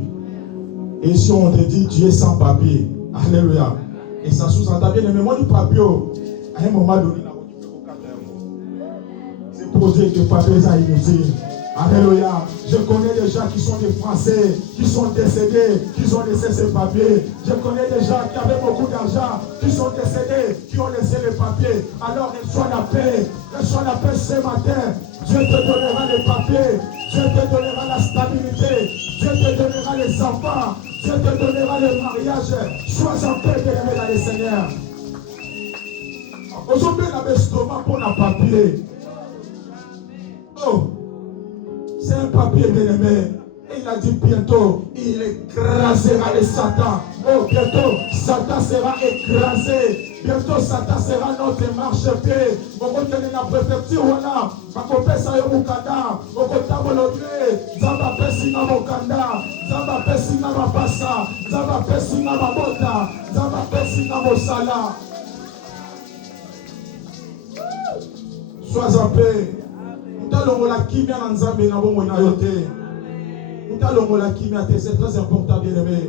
Et si on te dit tu es sans papier, alléluia. Et ça sous-entend bien aimé, moi du papier, à un moment donné, c'est pour dire que le papier est inutile. Alléluia. Je connais des gens qui sont des Français, qui sont décédés, qui ont laissé ces papiers. Je connais des gens qui avaient beaucoup d'argent, qui sont décédés, qui ont laissé les papiers. Alors reçois la paix. Reçois la paix ce matin. Dieu te donnera les papiers. Dieu te donnera la stabilité. Dieu te donnera les enfants. Dieu te donnera le mariage. Sois en paix, bien-aimé dans le Seigneur. Aujourd'hui, on a l'estomac pour un papier. Oh! C'est un papier bien-aimé. Et il a dit bientôt, il écrasera les Satan. Oh, bientôt, Satan sera écrasé. Bientôt, Satan sera notre marchepied. On va tenir la préfecture, voilà. On va faire ça au Mukanda. On va faire Zamba Pessinga Mokanda. Zamba Pessinga Mapassa. Zamba Pessinga Mabota. Zamba Pessinga Mosala. Sois en paix. C'est très important, bien-aimé.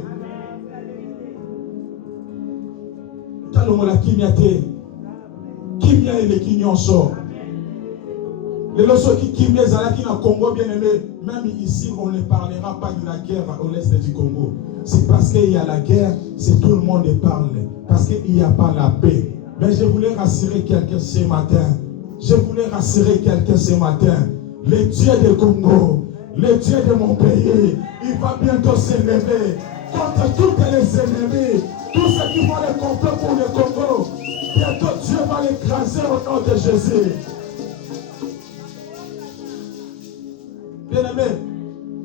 Kimia et les Kinyons sort. Les lorsques qui Kimia qui na Congo, bien-aimé, même ici, on ne parlera pas de la guerre au l'est du Congo. C'est parce qu'il y a la guerre, c'est tout le monde parle. Parce qu'il n'y a pas la paix. Mais je voulais rassurer quelqu'un ce matin. Je voulais rassurer quelqu'un ce matin. Le Dieu du Congo, le Dieu de mon pays, il va bientôt s'élever contre tous les ennemis, tous ceux qui vont les complots pour le Congo. Bientôt Dieu va l'écraser au nom de Jésus. Bien-aimés,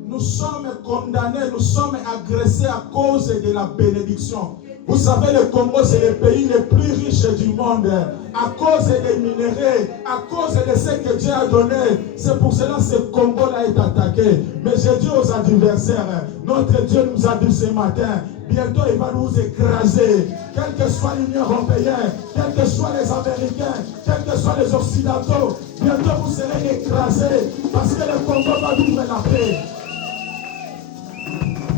nous sommes condamnés, nous sommes agressés à cause de la bénédiction. Vous savez, le Congo, c'est le pays le plus riche du monde. monde, à cause des minéraux, à cause de ce que Dieu a donné. C'est pour cela que ce Congo-là est attaqué. Mais j'ai dit aux adversaires, notre Dieu nous a dit ce matin, bientôt il va nous écraser. Quelle que soit l'Union européenne, quels que soient les Américains, quels que soient les Occidentaux, bientôt vous serez écrasés parce que le Congo va vivre la paix.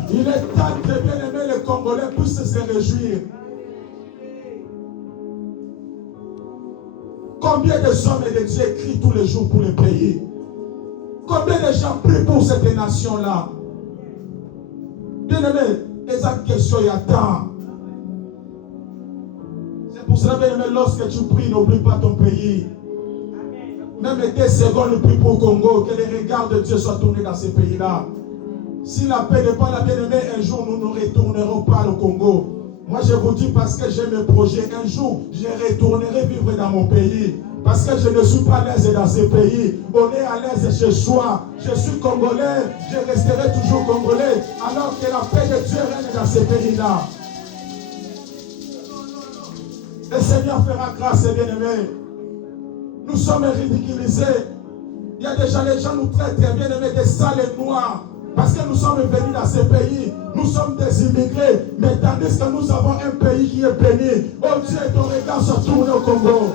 Il est temps que bien aimé les Congolais puissent se réjouir. Combien de hommes et de Dieu crient tous les jours pour le pays? Combien de gens prient pour cette nation-là? Bien aimé, les questions y attendent. C'est pour cela, bien aimé, lorsque tu pries, n'oublie pas ton pays. Même 2 secondes, ne prie pour le Congo, que les regards de Dieu soient tournés dans ces pays-là. Si la paix n'est pas là, bien aimé, un jour nous ne retournerons pas au Congo. Moi je vous dis parce que j'ai mes projets, un jour je retournerai vivre dans mon pays. Parce que je ne suis pas à l'aise dans ces pays. On est à l'aise chez soi. Je suis congolais, je resterai toujours congolais. Alors que la paix de Dieu règne dans ces pays-là. Le Seigneur fera grâce, bien-aimés. Nous sommes ridiculisés. Il y a déjà les gens nous traitent, bien-aimés, des sales et noirs. Parce que nous sommes venus dans ces pays, nous sommes des immigrés, mais tandis que nous avons un pays qui est béni. Oh Dieu, ton regard se tourne au Congo.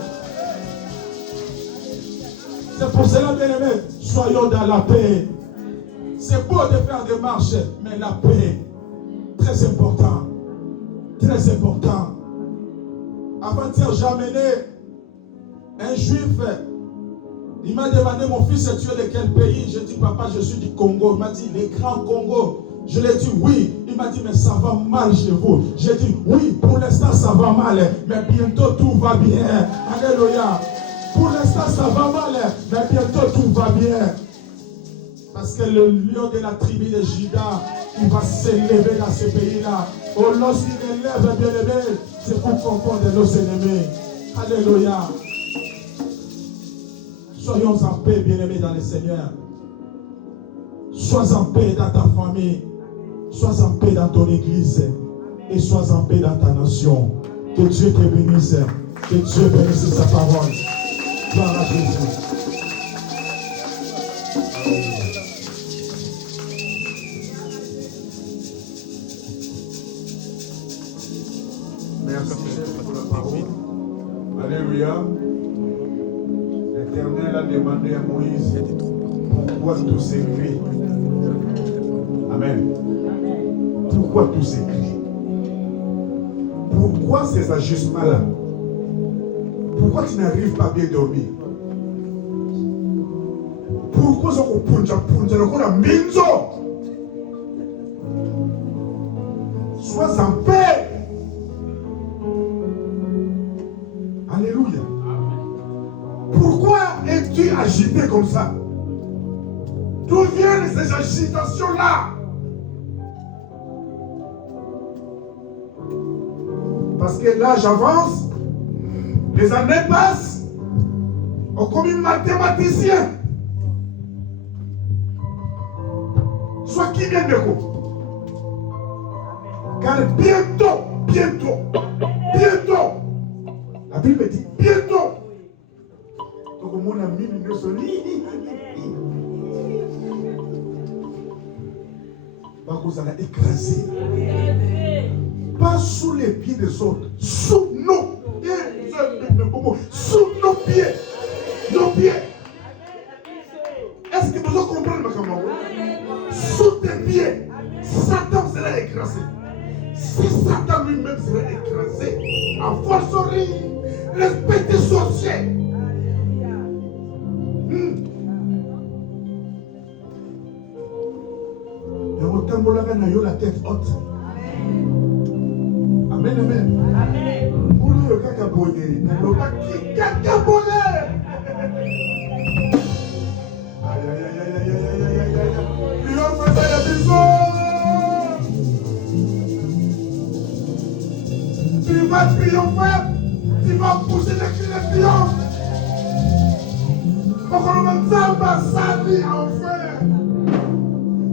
C'est pour cela, bien-aimés, soyons dans la paix. C'est beau de faire des marches, mais la paix, très important. Très important. Avant-hier, j'ai amené un juif. Il m'a demandé, mon fils, tu es de quel pays? J'ai dit, papa, je suis du Congo. Il m'a dit, les grands Congo. Je lui ai dit, oui. Il m'a dit, mais ça va mal chez vous. J'ai dit, oui, pour l'instant, ça va mal. Mais bientôt, tout va bien. Alléluia. Pour l'instant, ça va mal. Mais bientôt, tout va bien. Parce que le lion de la tribu de Juda, il va s'élever dans ce pays-là. Oh, lorsqu'il élève, bien aimé, c'est pour confondre nos ennemis. Alléluia. Soyons en paix, bien-aimés dans le Seigneur. Sois en paix dans ta famille. Sois en paix dans ton église. Et sois en paix dans ta nation. Que Dieu te bénisse. Que Dieu bénisse sa parole. Gloire à Jésus. Merci pour la parole. Alléluia. L'Éternel a demandé à Moïse pourquoi tous ces cris. Amen. Pourquoi tous ces cris? Pourquoi ces agissements-là? Pourquoi tu n'arrives pas à bien dormir? Pourquoi ça sois en paix. Alléluia. Pourquoi es-tu agité comme ça? D'où viennent ces agitations-là? Parce que l'âge avance, les années passent, comme un mathématicien. Sois qui vient de quoi? Car bientôt, la Bible dit bientôt. Donc mon ami ne se lit. Vous allez écraser. Pas sous les pieds des autres, sous nos pieds. Sous nos pieds. Nos pieds. Est-ce que vous comprenez, ma camarade? Sous tes pieds, Satan sera écrasé. Si Satan lui-même sera écrasé, à forcerie, respect des sorciers. La tête haute. Amen, amen. Amen. Pour le cacaboné, le cacaboné. Aïe, aïe, aïe, aïe, aïe, aïe, aïe, aïe. Il va faire la maison. Tu vas triompher. Tu vas pousser les cris de triomphe. Pour que l'on Zamba s'habille enfin.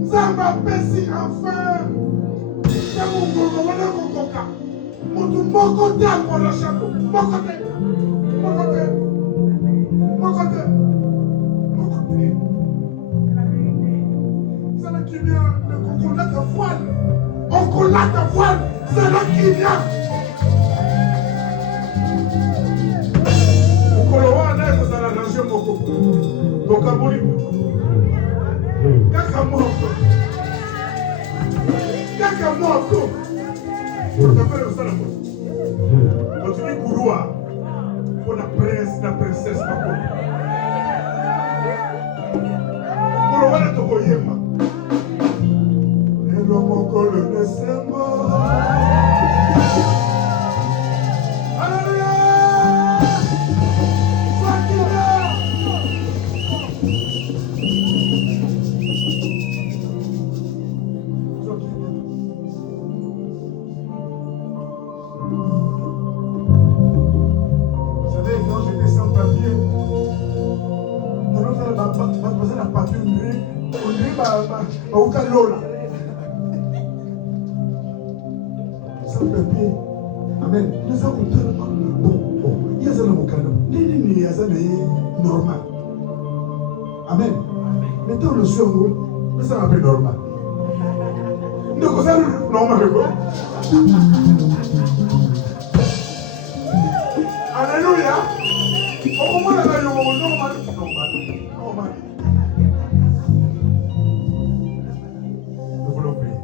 Zamba pesi enfin. C'est mon gogo, mon gogo. Mon côté à mon château. Mon côté. Kolowana ekozala range moko tokaboli kaka moko tokafele kosala moko totuli kulwa mpona prince na princesse mako kolowana tokoyemba lelo mokolo desemba. Amen. Nous avons bon. Il y a un cadeau. Il y a normal. Amen. Mettons le sur nous. Mais ça va être normal. Nous sommes normal. Alléluia. Au moment où nous sommes normal. Nous voulons prier.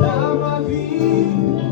Dans ma vie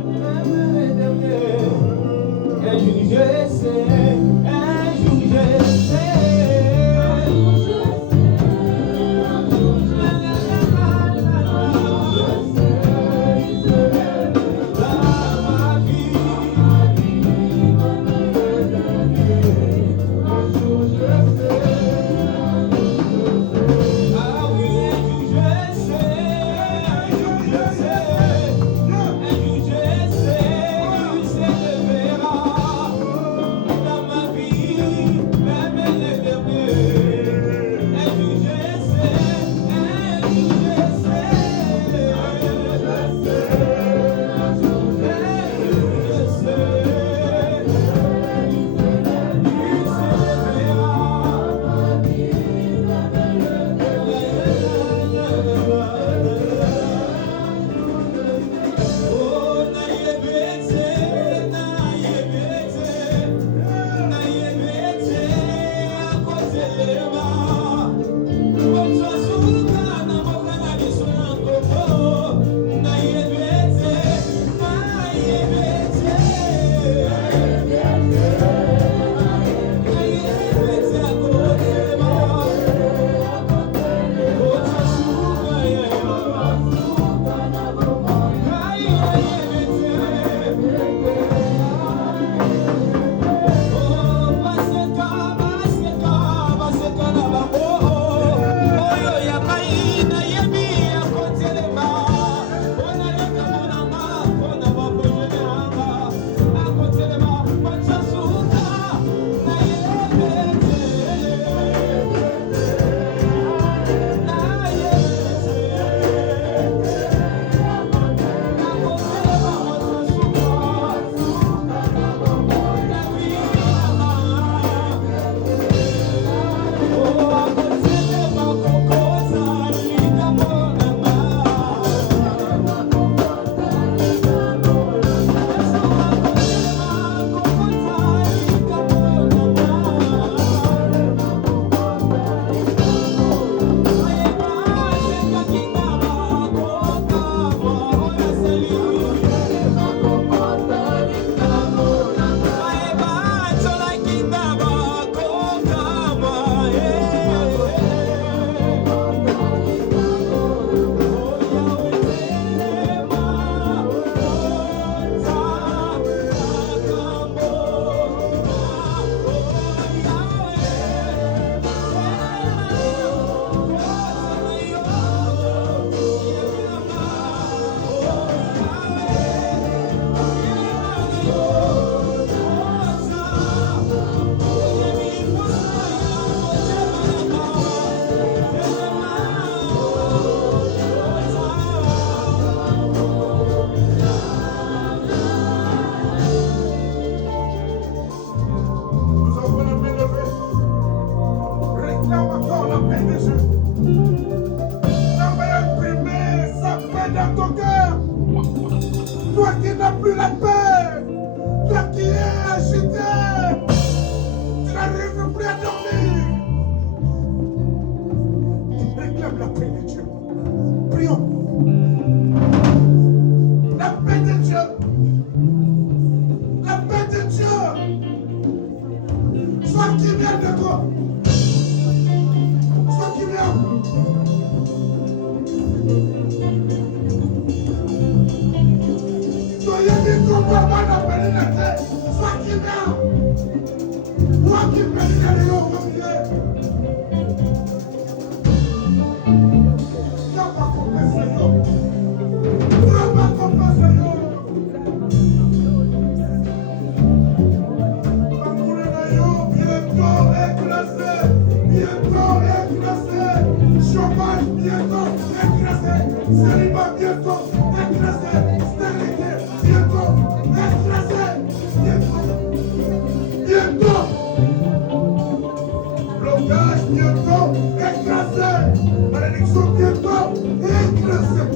Toi qui n'as plus la paix. Toi qui es agité. Tu n'arrives plus à dormir. Tu réclames la paix de Dieu. Prions. La paix de Dieu. La paix de Dieu. Soit qui vient de toi. Soit qui vient. Soyez mis comme moi dans la pénalité. Soit qui vient. Moi qui bénis les lions reviens. N'a pas compris Seigneur. N'a pas compris Seigneur. Bientôt écrasé. Bientôt écrasé. Chômage bientôt écrasé. Célibat bientôt écrasé. Stérilité bientôt écrasé. Bientôt. Blocage bientôt écrasé. Malédiction bientôt écrasée.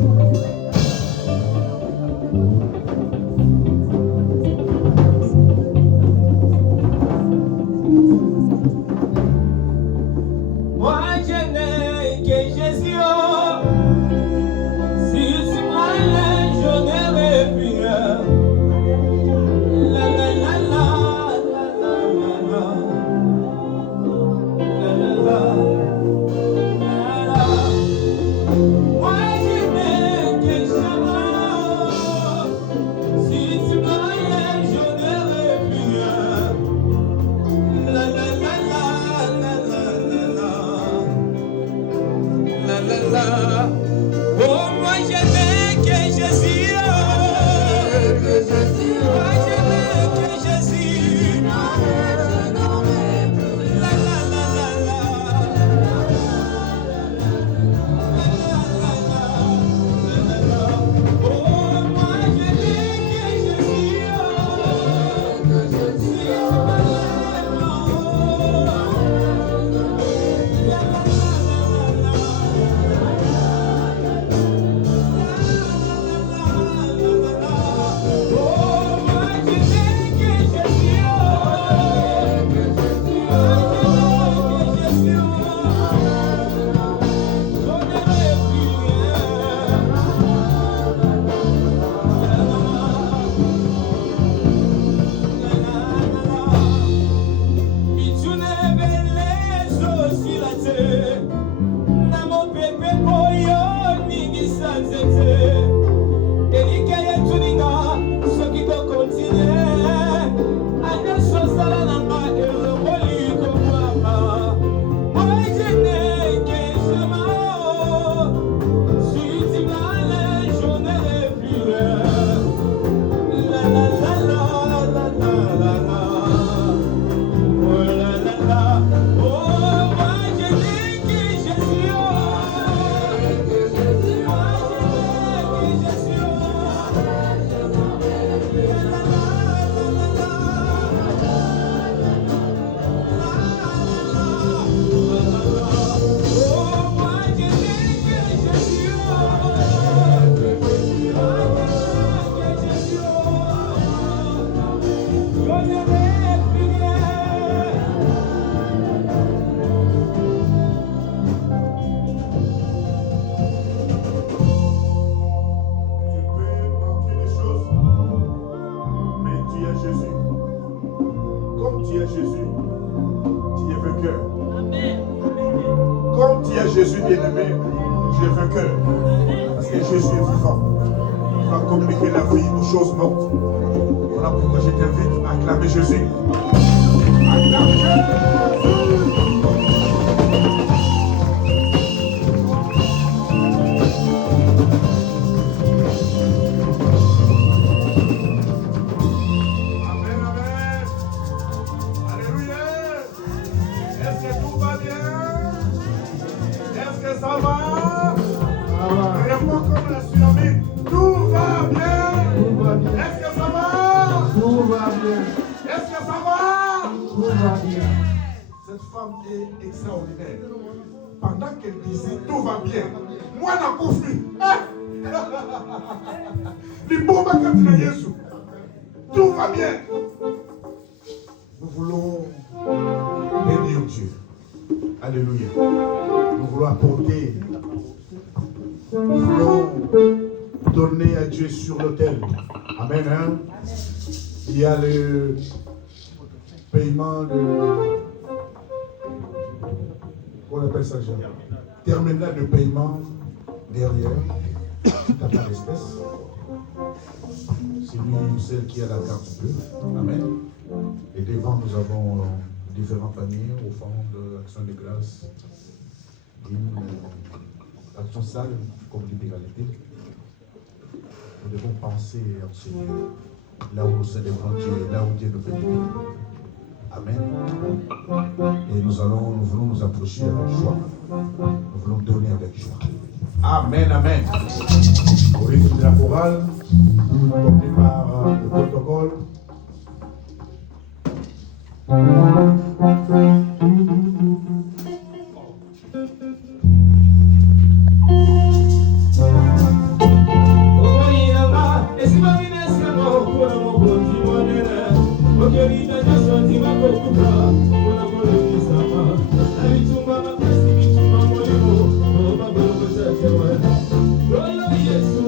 Moi je n'ai que Jésus, si tu m'as je n'aurai plus rien. La la la la la la la la la la la. Moi je n'ai que Jésus, si tu m'as je n'aurai plus rien. La la la la la la la la la. Oh, moi je n'ai que Jésus. Moi je n'ai que Jésus. La la la la la. Oh, moi je n'ai que Jésus. Comme tu es Jésus bien-aimé, tu es vainqueur. Parce que Jésus est vivant. Il va communiquer la vie aux choses mortes. Voilà pourquoi je t'invite à acclamer Jésus. Acclame Jésus. Ça va? Réponds comme la tsunami. Tout va bien. Est-ce que ça va? Tout va bien. Est-ce que ça va? Tout va bien. Cette femme est extraordinaire. Pendant qu'elle disait tout va bien, moi n'a conflit. Tout va bien. Nous voulons bénir Dieu. Alléluia. Nous voulons apporter. Nous voulons donner à Dieu sur l'autel. Amen. Hein? Il y a le paiement de... Qu'on appelle ça, Jean? Terminal de paiement derrière. Tout à part l'espèce. C'est lui ou celle qui a la carte bleue. Amen. Et devant, nous avons différents paniers, offrandes, actions de grâce, hymnes, actions sales comme libéralité. Nous devons penser en ce Dieu, là où nous célébrons Dieu, là où Dieu nous bénit. Amen. Et nous voulons nous approcher avec joie. Nous voulons donner avec joie. Amen, amen. Au rythme de la chorale, porté par le protocole. Yes,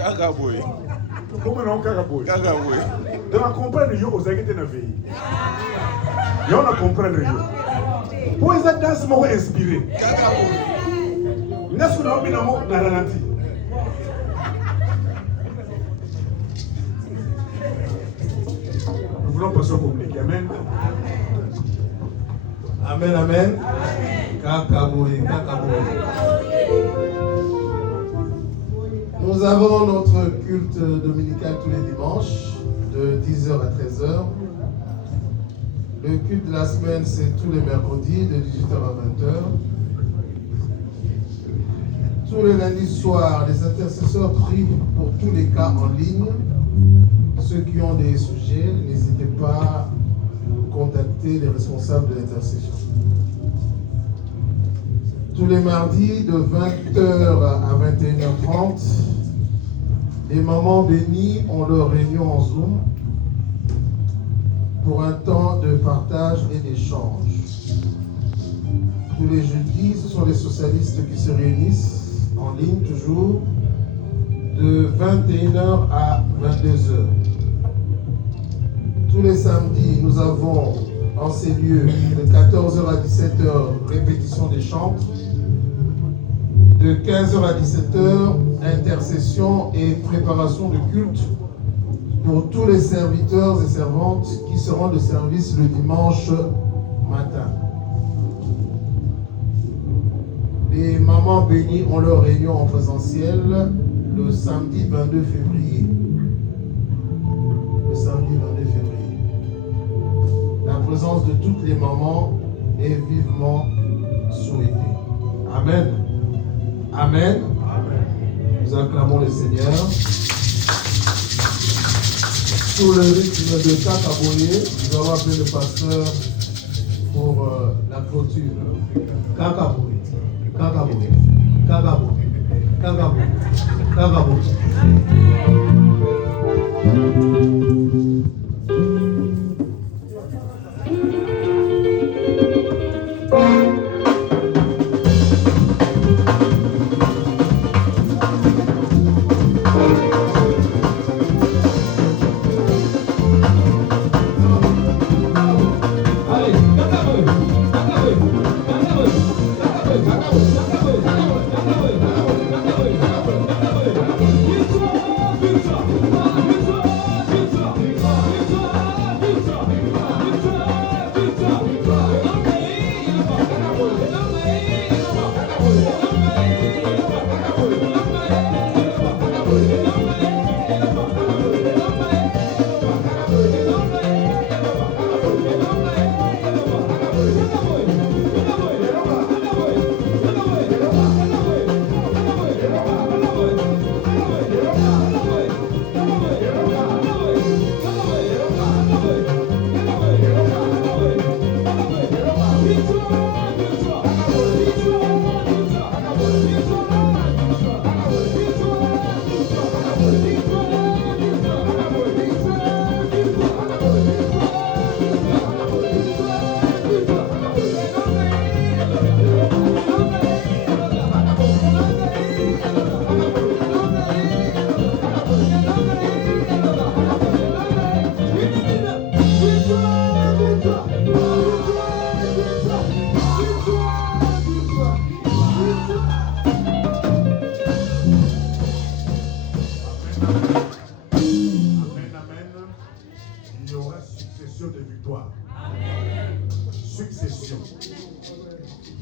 Kagaboy. Comment non Kagaboy? Kagaboy. De la comprendre yo aux agité na veille. Yo na comprendre yo. Pour ça danse mo inspiré. Kagaboy. Nasu na obi na mo na ralenti. Nous voulons passer au communiqué. Amen. Amen, amen. Kakaboy, Kakaboy. Nous avons notre culte dominical tous les dimanches de 10h à 13h. Le culte de la semaine, c'est tous les mercredis de 18h à 20h. Tous les lundis soirs, les intercesseurs prient pour tous les cas en ligne. Ceux qui ont des sujets, n'hésitez pas à contacter les responsables de l'intercession. Tous les mardis de 20h à 21h30, les mamans bénies ont leur réunion en Zoom pour un temps de partage et d'échange. Tous les jeudis, ce sont les socialistes qui se réunissent en ligne toujours de 21h à 22h. Tous les samedis, nous avons en ces lieux, de 14h à 17h, répétition des chants. De 15h à 17h, intercession et préparation de culte pour tous les serviteurs et servantes qui seront de service le dimanche matin. Les mamans bénies ont leur réunion en présentiel le samedi 22 février. Le samedi 22 février. La présence de toutes les mamans est vivement souhaitée. Amen. Amen. Nous acclamons le Seigneur. Sous le rythme de Kakaboye, nous allons appeler le pasteur pour la clôture. Kakaboye. Kakaboye. Kakaboye. Kakaboye. Kakaboye.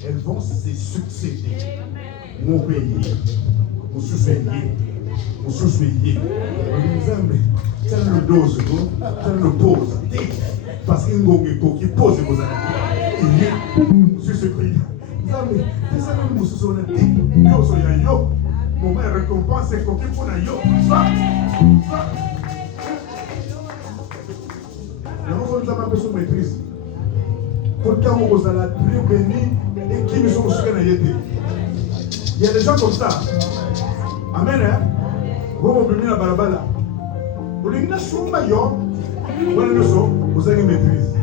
Elles vont se succéder. Mon pays, mon sous-veillé, mon sous-veillé. C'est le dose, c'est le pose. Parce qu'il y a qui pose vos amis. Sur ce prix. Vous avez des amis yo, mon mère récompense est coquille pour la yo. Nous avons besoin de maîtrise. Pourtant, vous allez plus béni et qui nous sont soutenus. Il y a des gens comme ça. Amen. Vous avez béni la balabala. Vous avez une soumba yo. Vous avez une maîtrise.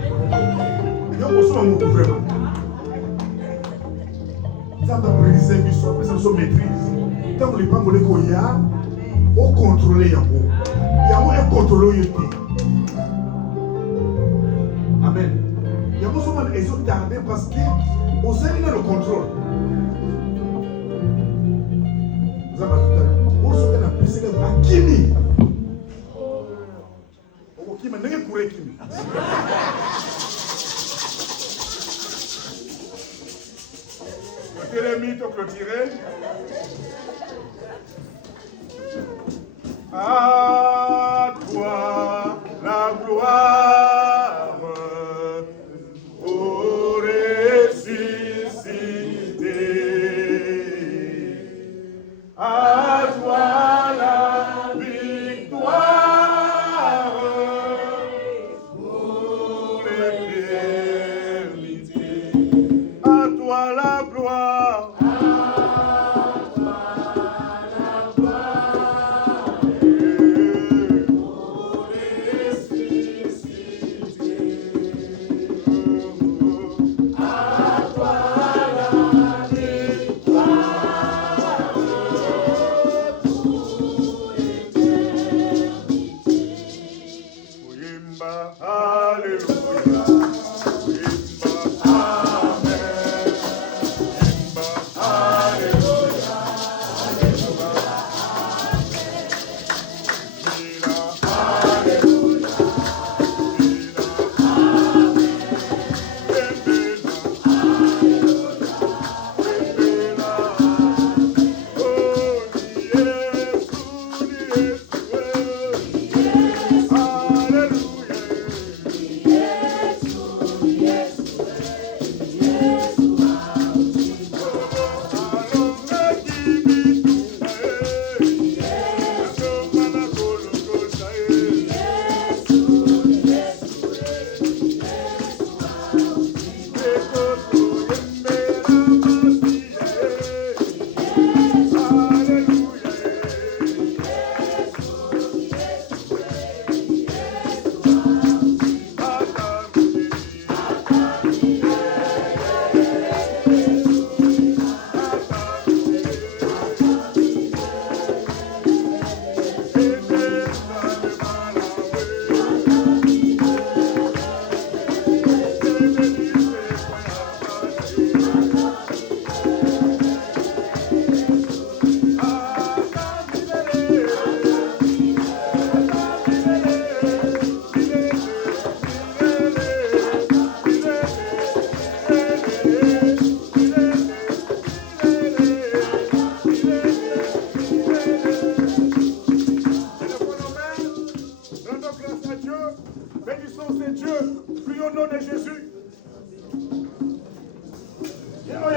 Yo, vous avez une vraiment. Ça va briser l'histoire, après ça nous maîtrise. Quand vous ne pas voulu qu'il y a, on contrôle Yamo. Yamo est contrôlé. Amen. Yamo sont tardés parce que vous avez le contrôle. Vous avez tout à l'heure. Vous avez la puissance de la Kimi. Vous Kimi, n'est-ce pas pour Kimi? Les mythes clôturés. À toi la gloire, ô ressuscité. À toi la victoire, pour l'éternité. À toi la gloire. Alléluia.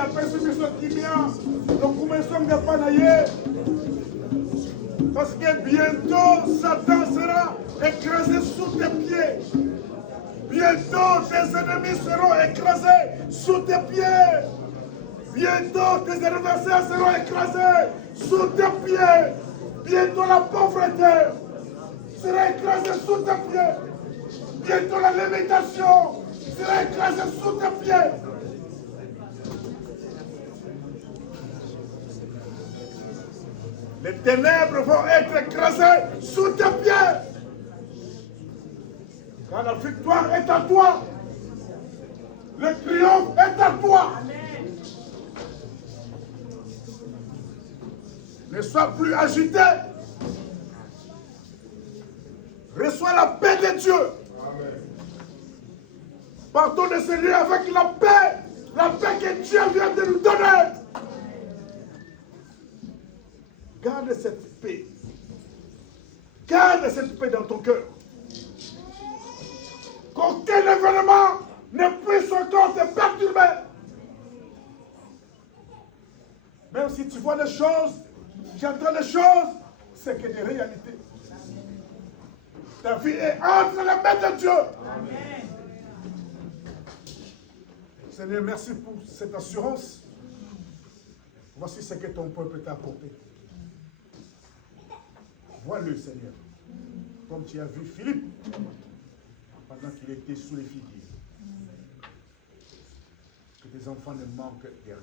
apesi biso kimia lokumesong de panaye. Parce que bientôt Satan sera écrasé sous tes pieds. Bientôt tes ennemis seront écrasés sous tes pieds. Bientôt tes adversaires seront écrasés sous tes pieds. Bientôt la pauvreté sera écrasée sous tes pieds. Bientôt la limitation sera écrasée sous tes pieds. Les ténèbres vont être écrasées sous tes pieds. Car la victoire est à toi. Le triomphe est à toi. Ne sois plus agité. Reçois la paix de Dieu. Partons de ce lieu avec la paix que Dieu vient de nous donner. Garde cette paix. Garde cette paix dans ton cœur. Qu'aucun événement ne puisse encore te perturber. Même si tu vois des choses, tu entends des choses, c'est que des réalités. Ta vie est entre les mains de Dieu. Amen. Seigneur, merci pour cette assurance. Voici ce que ton peuple t'a apporté. Vois-le, Seigneur, comme tu as vu Philippe pendant qu'il était sous les figuiers. Que tes enfants ne manquent de rien.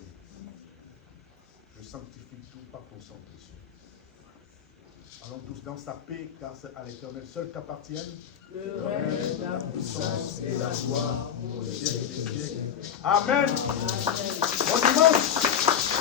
Je sanctifie tout par ton sang précieux. Allons tous dans sa paix, car c'est à l'Éternel seul qu'appartiennent Le règne, la puissance et la gloire au siècle des siècles. Amen. Bon dimanche.